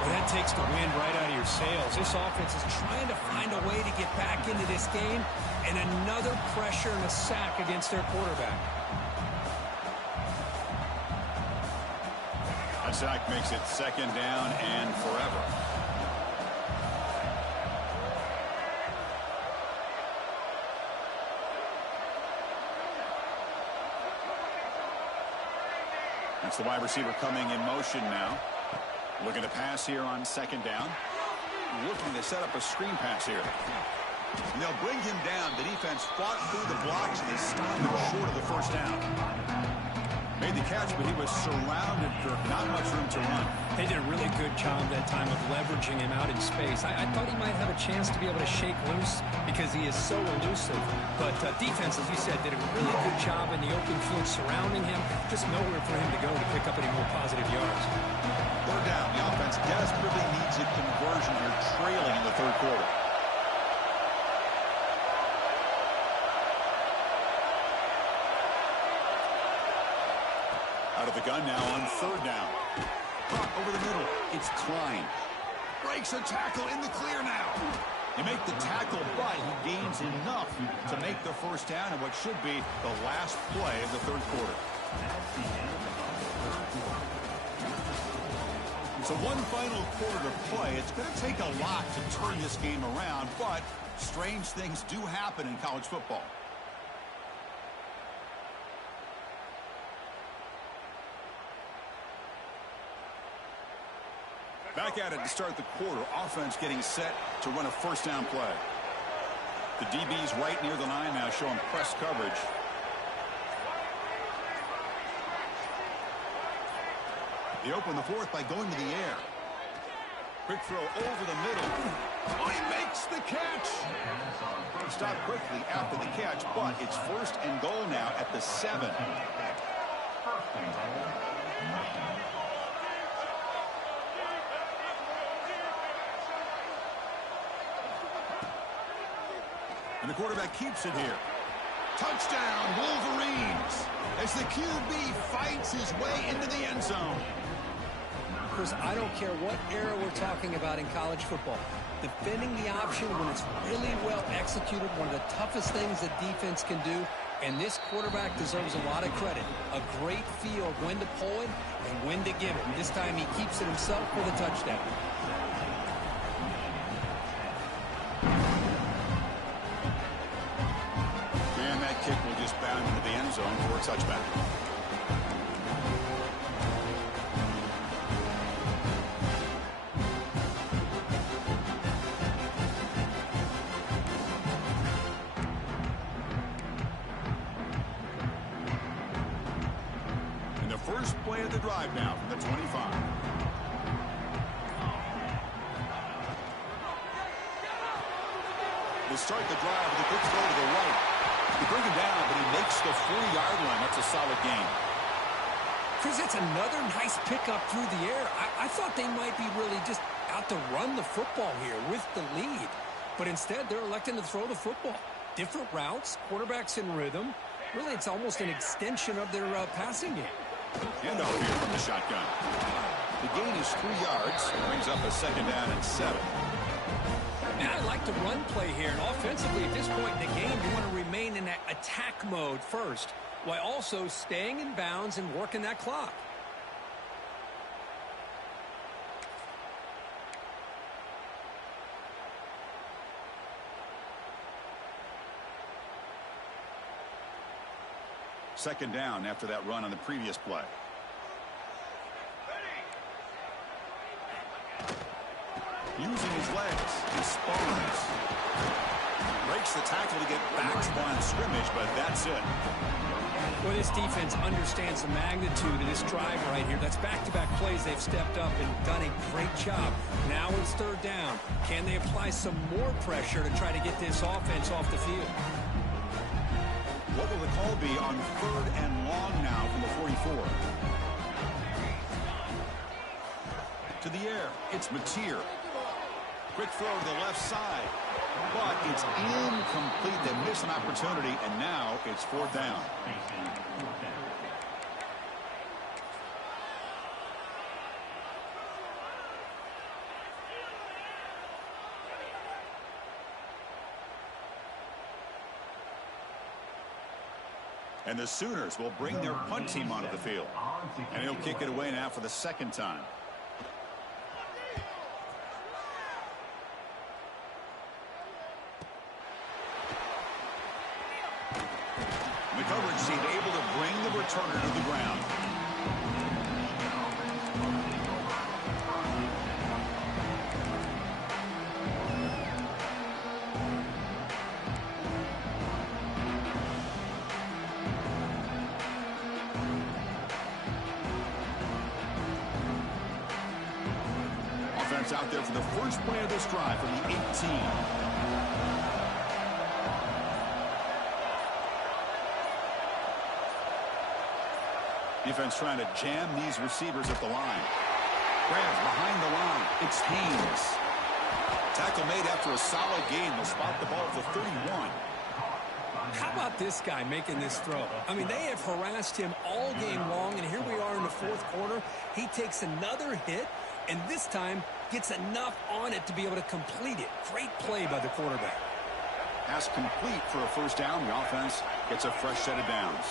Well, that takes the wind right out of your sails. This offense is trying to find a way to get back into this game, and another pressure and a sack against their quarterback. That sack makes it 2nd down and forever. That's the wide receiver coming in motion now. Looking to pass here on 2nd down. Looking to set up a screen pass here. And they'll bring him down. The defense fought through the blocks, and they stopped him short of the 1st down. Made the catch, but he was surrounded for not much room to run. They did a really good job that time of leveraging him out in space. I thought he might have a chance to be able to shake loose because he is so elusive. But defense, as you said, did a really good job in the open field surrounding him. Just nowhere for him to go to pick up any more positive yards. 3rd down. The offense desperately needs a conversion here, trailing in the 3rd quarter. Out of the gun now on 3rd down. Caught over the middle. It's Klein. Breaks a tackle in the clear now. You make the tackle, but he gains enough to make the 1st down in what should be the last play of the 3rd quarter. So one final quarter to play. It's going to take a lot to turn this game around, but strange things do happen in college football. Back at it to start the quarter. Offense getting set to run a 1st down play. The DB's right near the line now, showing press coverage. They open the 4th by going to the air. Quick throw over the middle. Oh, he makes the catch. Stop quickly after the catch, but it's 1st and goal now at the 7. And the quarterback keeps it here. Touchdown, Wolverines, as the QB fights his way into the end zone. Chris, I don't care what era we're talking about in college football. Defending the option when it's really well executed, one of the toughest things that defense can do, and this quarterback deserves a lot of credit. A great feel of when to pull it and when to give it. And this time he keeps it himself for the touchdown. Kick will just bound into the end zone for a touchback. And the first play of the drive now from the 25. We'll start the drive with a quick throw to the right. They bring him down, but he makes the 40-yard line. That's a solid gain. Chris, it's another nice pickup through the air. I thought they might be really just out to run the football here with the lead. But instead, they're electing to throw the football. Different routes, quarterbacks in rhythm, Really, it's almost an extension of their passing game. Handoff here from the shotgun. The gain is 3 yards. Brings up a second down and 7. And I like the run play here. And offensively, at this point in the game, you want to remain in that attack mode first, while also staying in bounds and working that clock. Second down after that run on the previous play. Using his legs, he spawns. Breaks the tackle to get back to line of scrimmage, but that's it. Well, this defense understands the magnitude of this drive right here. That's back-to-back plays. They've stepped up and done a great job. Now it's third down. Can they apply some more pressure to try to get this offense off the field? What will the call be on third and long now from the 44? To the air, it's Mateer. Quick throw to the left side, but it's incomplete. They miss an opportunity, and now it's fourth down. And the Sooners will bring their punt team onto the field. And he'll kick it away now for the second time. The coverage team able to bring the returner to the ground. Offense out there for the first play of this drive from the 18. Defense trying to jam these receivers at the line. Grabs behind the line. It's Haynes. Tackle made after a solid gain. They'll spot the ball at the 31. How about this guy making this throw? I mean, they have harassed him all game long, and here we are in the fourth quarter. He takes another hit, and this time gets enough on it to be able to complete it. Great play by the quarterback. Pass complete for a first down. The offense gets a fresh set of downs.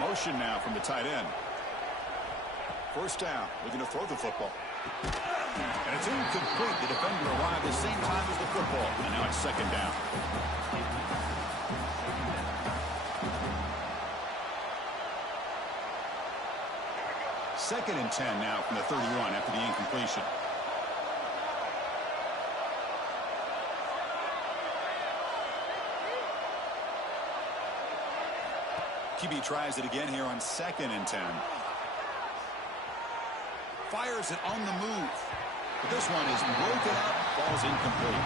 Motion now from the tight end. First down, looking to throw the football. And it's incomplete. The defender arrived at the same time as the football. And now it's second down. Second and 10 now from the 31 after the incompletion. QB tries it again here on second and 10. Fires it on the move. But this one is broken up. Ball's incomplete.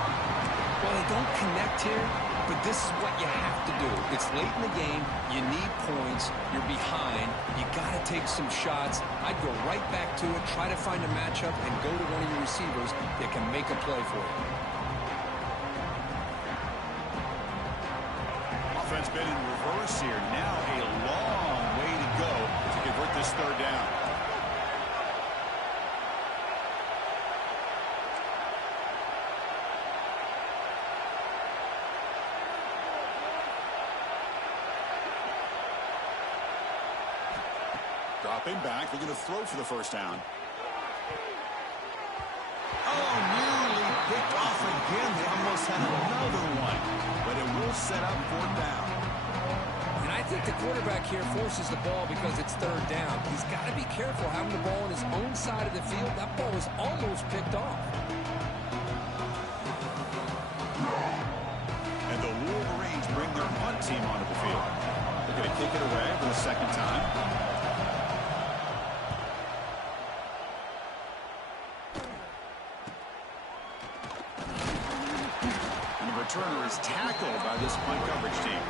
Well, they don't connect here, but this is what you have to do. It's late in the game. You need points. You're behind. You got to take some shots. I'd go right back to it, try to find a matchup, and go to one of your receivers that can make a play for you. Offense been in reverse here. Now a long way to go to convert this third down. Dropping back, looking to throw for the first down. Oh, nearly picked off again. They almost had another one. But it will set up fourth down. And I think the quarterback here forces the ball because it's third down. He's got to be careful having the ball on his own side of the field. That ball was almost picked off. And the Wolverines bring their punt team onto the field. They're going to kick it away for the second time. Returner is tackled by this punt coverage team.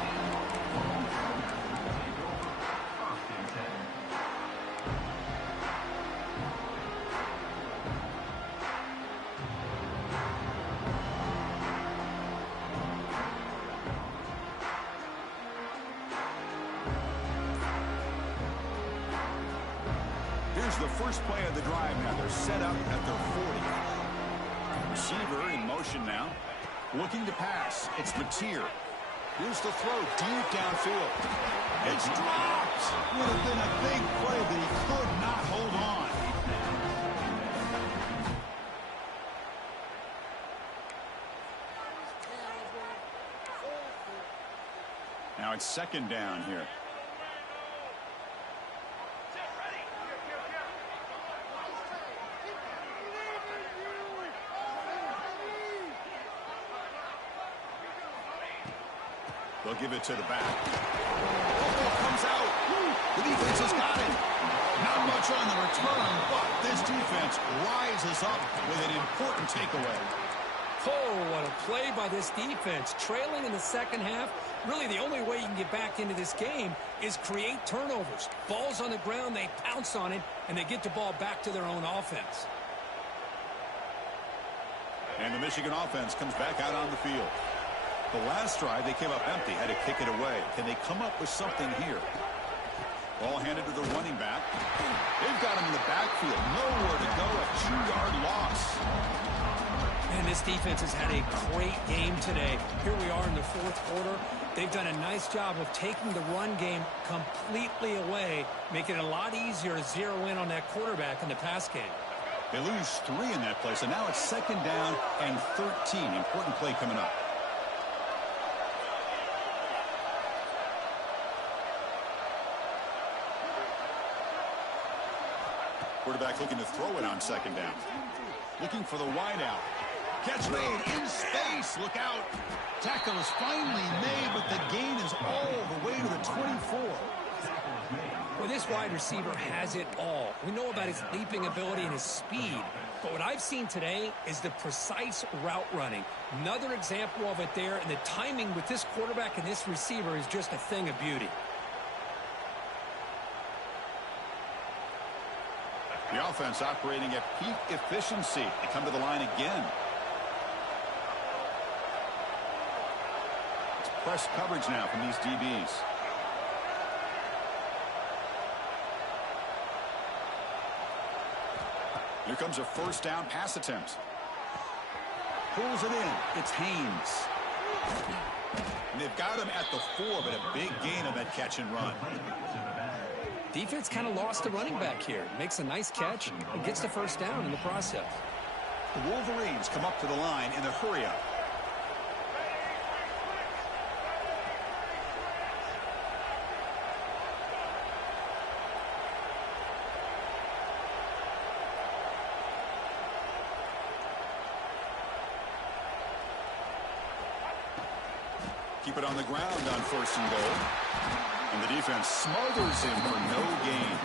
the first play of the drive now. They're set up at their 40. Receiver in motion now. Looking to pass. It's Mateer. Here's the throw deep downfield. It's dropped. Would have been a big play, but he could not hold on. Now it's second down here. They'll give it to the back. Football comes out. The defense has got it. Not much on the return, but this defense rises up with an important takeaway. Oh, what a play by this defense. Trailing in the second half, really the only way you can get back into this game is create turnovers. Ball's on the ground, they pounce on it, and they get the ball back to their own offense. And the Michigan offense comes back out on the field. The last drive, they came up empty, had to kick it away. Can they come up with something here? Ball handed to the running back. They've got him in the backfield. Nowhere to go, a 2-yard loss. Man, this defense has had a great game today. Here we are in the fourth quarter. They've done a nice job of taking the run game completely away, making it a lot easier to zero in on that quarterback in the pass game. They lose 3 in that play, so now it's second down and 13. Important play coming up. Quarterback looking to throw it on second down. Looking for the wideout. Catch made in space. Look out. Tackle is finally made, but the gain is all the way to the 24. Well, this wide receiver has it all. We know about his leaping ability and his speed. But what I've seen today is the precise route running. Another example of it there, and the timing with this quarterback and this receiver is just a thing of beauty. The offense operating at peak efficiency. They come to the line again. It's press coverage now from these DBs. Here comes a first down pass attempt. Pulls it in. It's Haynes. And they've got him at the 4, but a big gain on that catch and run. Defense kind of lost the running back here. Makes a nice catch and gets the first down in the process. The Wolverines come up to the line in a hurry-up. Keep it on the ground on first and goal. And the defense smothers him for no gain.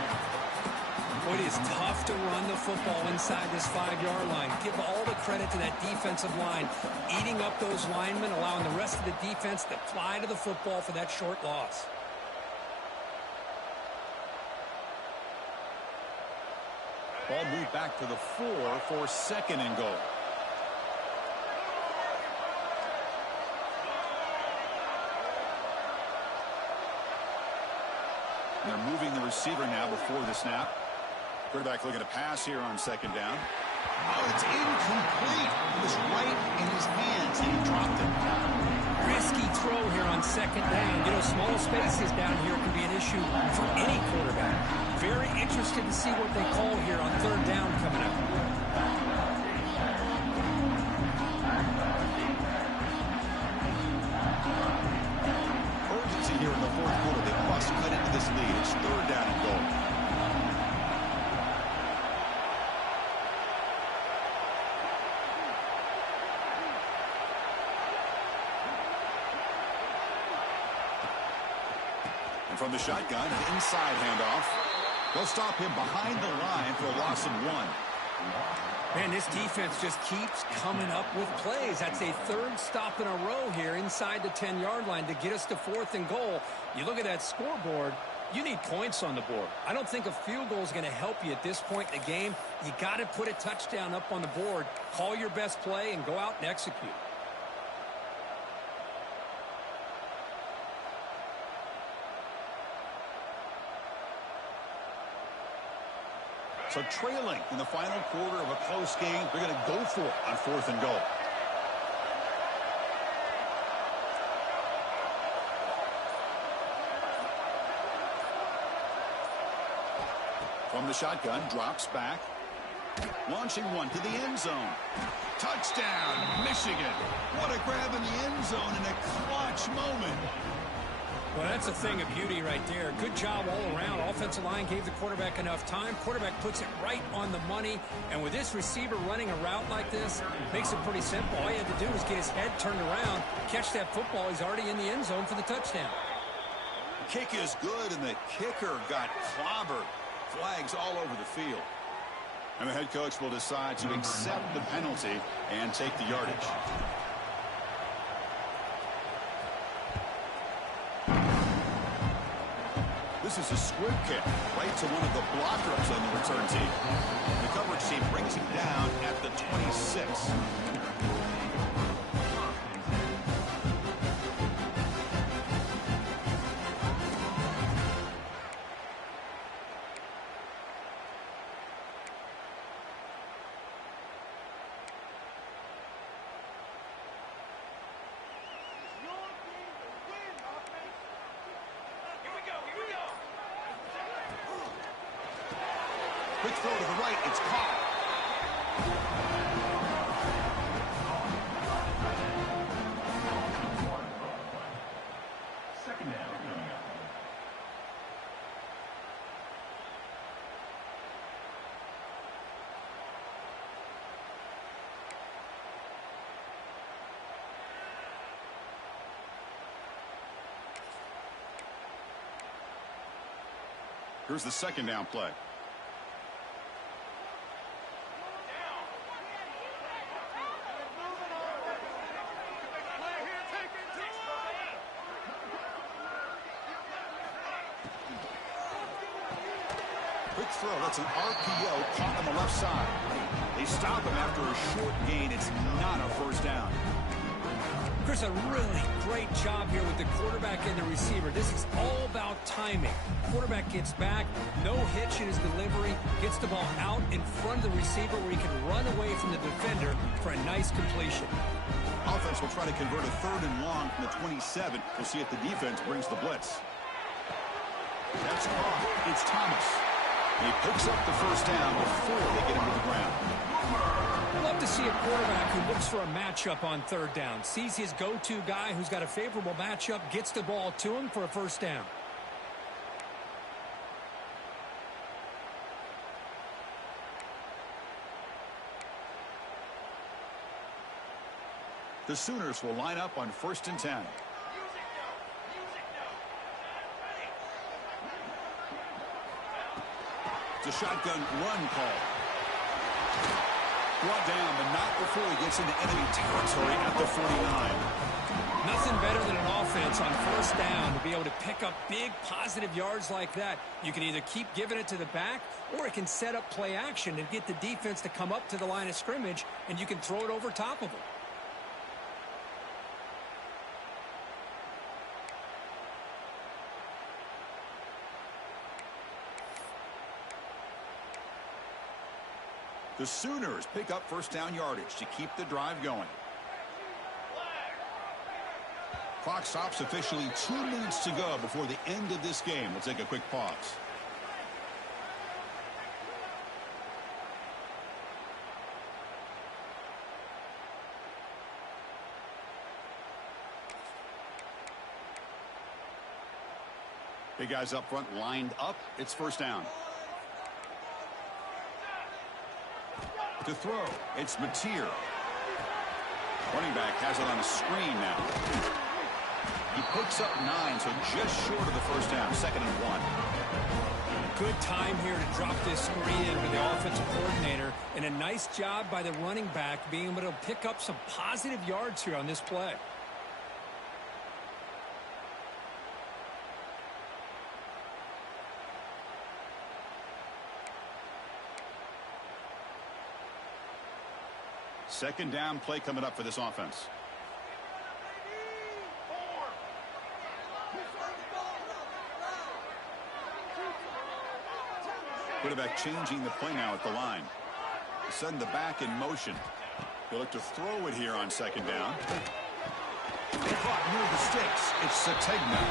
Boy, it is tough to run the football inside this 5-yard line. Give all the credit to that defensive line, eating up those linemen, allowing the rest of the defense to fly to the football for that short loss. Ball moved back to the 4 for second and goal. They're moving the receiver now before the snap. Quarterback looking to pass here on second down. Oh, it's incomplete. It was right in his hands, and he dropped it. Risky throw here on second down. You know, small spaces down here can be an issue for any quarterback. Very interested to see what they call here on third down coming up. Urgency here in the fourth quarter. They must cut into this lead. It's third down and goal. And from the shotgun, an inside handoff. They'll stop him behind the line for a loss of 1. Man, this defense just keeps coming up with plays. That's a third stop in a row here inside the 10-yard line to get us to fourth and goal. You look at that scoreboard, you need points on the board. I don't think a field goal is going to help you at this point in the game. You got to put a touchdown up on the board, call your best play, and go out and execute. So trailing in the final quarter of a close game, they're going to go for it on 4th and goal. From the shotgun, drops back. Launching one to the end zone. Touchdown, Michigan. What a grab in the end zone in a clutch moment. Well, that's a thing of beauty right there. Good job all around. Offensive line gave the quarterback enough time. Quarterback puts it right on the money. And with this receiver running a route like this, makes it pretty simple. All you had to do was get his head turned around, catch that football. He's already in the end zone for the touchdown. The kick is good, and the kicker got clobbered. Flags all over the field. And the head coach will decide to accept the penalty and take the yardage. This is a squib kick right to one of the blockers on the return team. The coverage team brings him down at the 26. Quick throw to the right. It's caught. Second down coming up. Here's the second down play. Quick throw. That's an RPO caught on the left side. They stop him after a short gain. It's not a first down. Chris, a really great job here with the quarterback and the receiver. This is all about timing. Quarterback gets back, no hitch in his delivery, gets the ball out in front of the receiver where he can run away from the defender for a nice completion. Offense will try to convert a 3rd and long from the 27. We'll see if the defense brings the blitz. That's caught. It's Thomas. He picks up the first down before they get him to the ground. I love to see a quarterback who looks for a matchup on 3rd down, sees his go-to guy who's got a favorable matchup, gets the ball to him for a first down. The Sooners will line up on 1st and 10. It's a shotgun run call. Brought down, but not before he gets into enemy territory at the 49. Nothing better than an offense on 1st down to be able to pick up big positive yards like that. You can either keep giving it to the back, or it can set up play action and get the defense to come up to the line of scrimmage, and you can throw it over top of them. The Sooners pick up first down yardage to keep the drive going. Clock stops officially 2 minutes to go before the end of this game. We'll take a quick pause. Big guys up front lined up. It's first down. To throw, it's Mateer. Running back has it on a screen now. He picks up 9, so just short of the first down, 2nd and 1. Good time here to drop this screen in for the offensive coordinator, and a nice job by the running back being able to pick up some positive yards here on this play. Second down play coming up for this offense. Quarterback changing the play now at the line. Sending the back in motion. He'll look to throw it here on second down. Caught near the sticks. It's Sategna.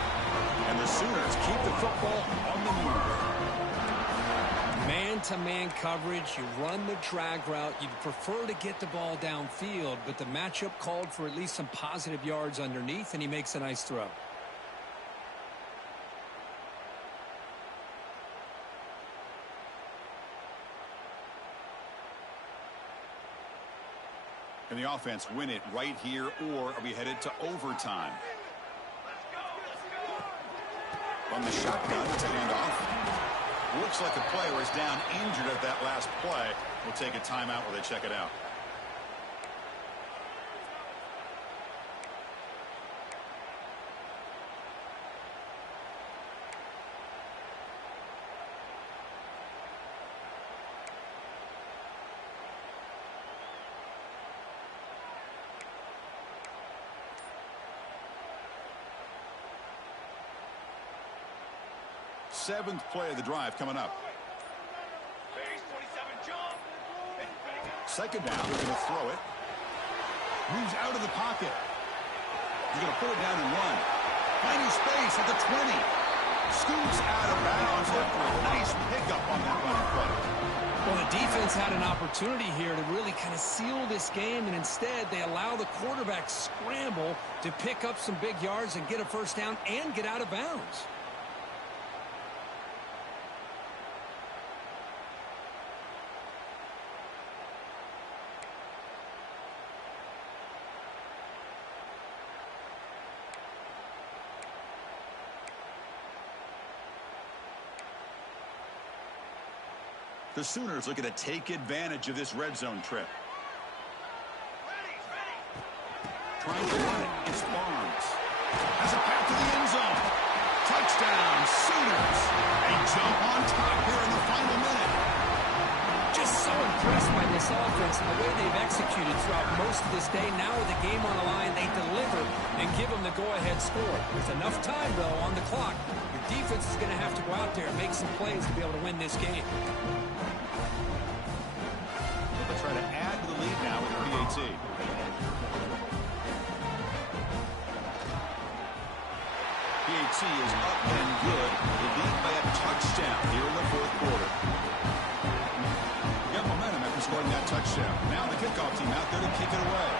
And the Sooners keep the football on the move. Man-to-man coverage, you run the drag route. You'd prefer to get the ball downfield, but the matchup called for at least some positive yards underneath, and he makes a nice throw. Can the offense win it right here, or are we headed to overtime? On the shotgun, it's a handoff. Looks like the player is down injured at that last play. We'll take a timeout while they check it out. Seventh play of the drive coming up. Second down, they're going to throw it. Moves out of the pocket. He's going to put it down and run. Finding space at the 20. Scoots out of bounds after a nice pickup on that running play. Well, the defense had an opportunity here to really kind of seal this game, and instead they allow the quarterback scramble to pick up some big yards and get a first down and get out of bounds. The Sooners looking to take advantage of this red zone trip. Trying to run it. It's Barnes. Has a pass to the end zone. Touchdown, Sooners. A jump on top here in the final minute. Just so impressed by this offense and the way they've executed throughout most of this day. Now with the game on the line, they deliver and give them the go-ahead score. There's enough time, though, on the clock. Your defense is going to have to go out there and make some plays to be able to win this game. They'll try to add to the lead now with PAT. PAT is up and good. They lead by a touchdown here in the fourth quarter. Got momentum after scoring that touchdown. Now the kickoff team out there to kick it away.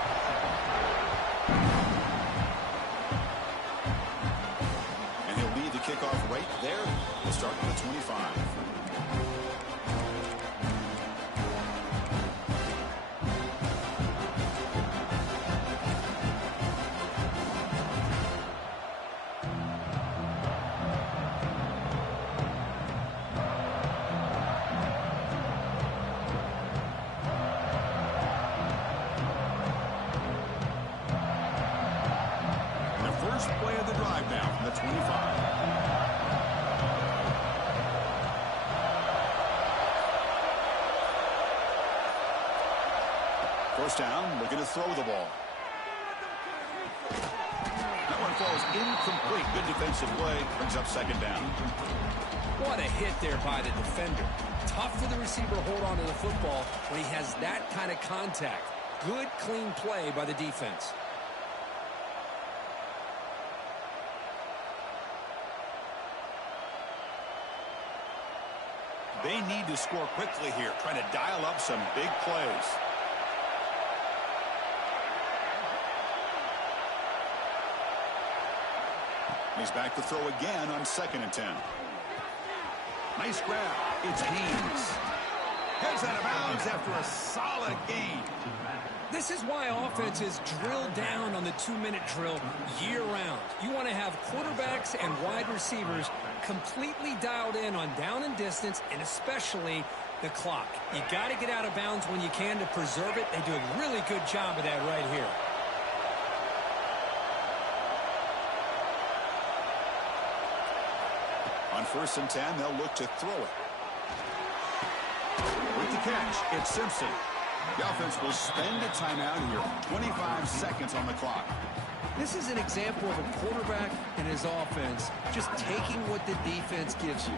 And he'll lead the kickoff right there. We'll start with the 25. Play of the drive now from the 25. First down, looking to throw the ball. That one falls incomplete. Good defensive play. Brings up second down. What a hit there by the defender. Tough for the receiver to hold on to the football when he has that kind of contact. Good, clean play by the defense. They need to score quickly here, trying to dial up some big plays. He's back to throw again on 2nd and 10. Nice grab. It's Haynes. Heads out of bounds after a solid gain. This is why offenses drill down on the 2-minute drill year-round. You want to have quarterbacks and wide receivers completely dialed in on down and distance, and especially the clock. You got to get out of bounds when you can to preserve it. They do a really good job of that right here. On 1st and 10, they'll look to throw it. With the catch, it's Simpson. The offense will spend a timeout here. 25 seconds on the clock. This is an example of a quarterback and his offense just taking what the defense gives you.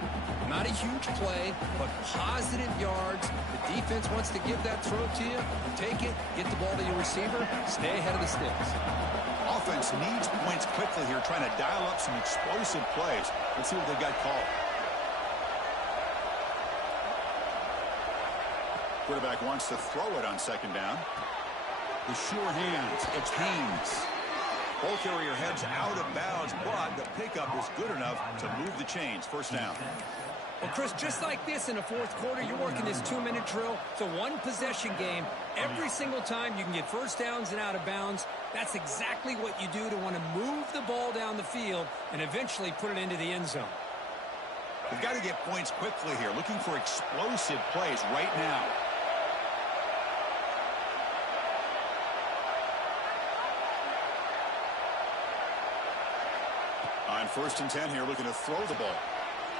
Not a huge play, but positive yards. The defense wants to give that throw to you. Take it, get the ball to your receiver, stay ahead of the sticks. Offense needs points quickly here, trying to dial up some explosive plays. Let's see what they've got called. Quarterback wants to throw it on second down. The sure hands. It's Haynes. Ball carrier heads out of bounds, but the pickup is good enough to move the chains. First down. Well, Chris, just like this in the fourth quarter, you're working this 2-minute drill. It's a one-possession game. Every single time you can get first downs and out of bounds. That's exactly what you do to want to move the ball down the field and eventually put it into the end zone. We've got to get points quickly here. Looking for explosive plays right now. On 1st and 10 here, looking to throw the ball.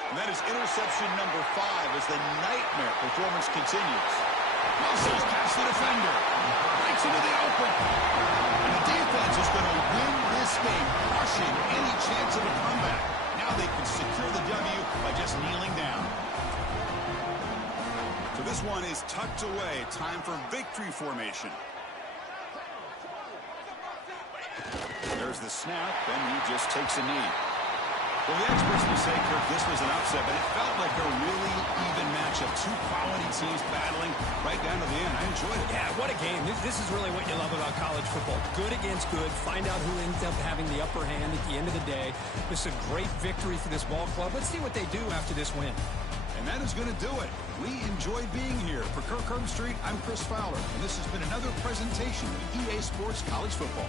And that is interception number 5 as the nightmare performance continues. Muscles past the defender. Breaks into the open. And the defense is going to win this game, crushing any chance of a comeback. Now they can secure the W by just kneeling down. So this one is tucked away. Time for victory formation. There's the snap, and he just takes a knee. Well, the experts will say, Kirk, this was an upset, but it felt like a really even matchup. Two quality teams battling right down to the end. I enjoyed it. Yeah, what a game. This is really what you love about college football. Good against good. Find out who ends up having the upper hand at the end of the day. This is a great victory for this ball club. Let's see what they do after this win. And that is going to do it. We enjoyed being here. For Kirk Herbstreit, I'm Chris Fowler, and this has been another presentation of EA Sports College Football.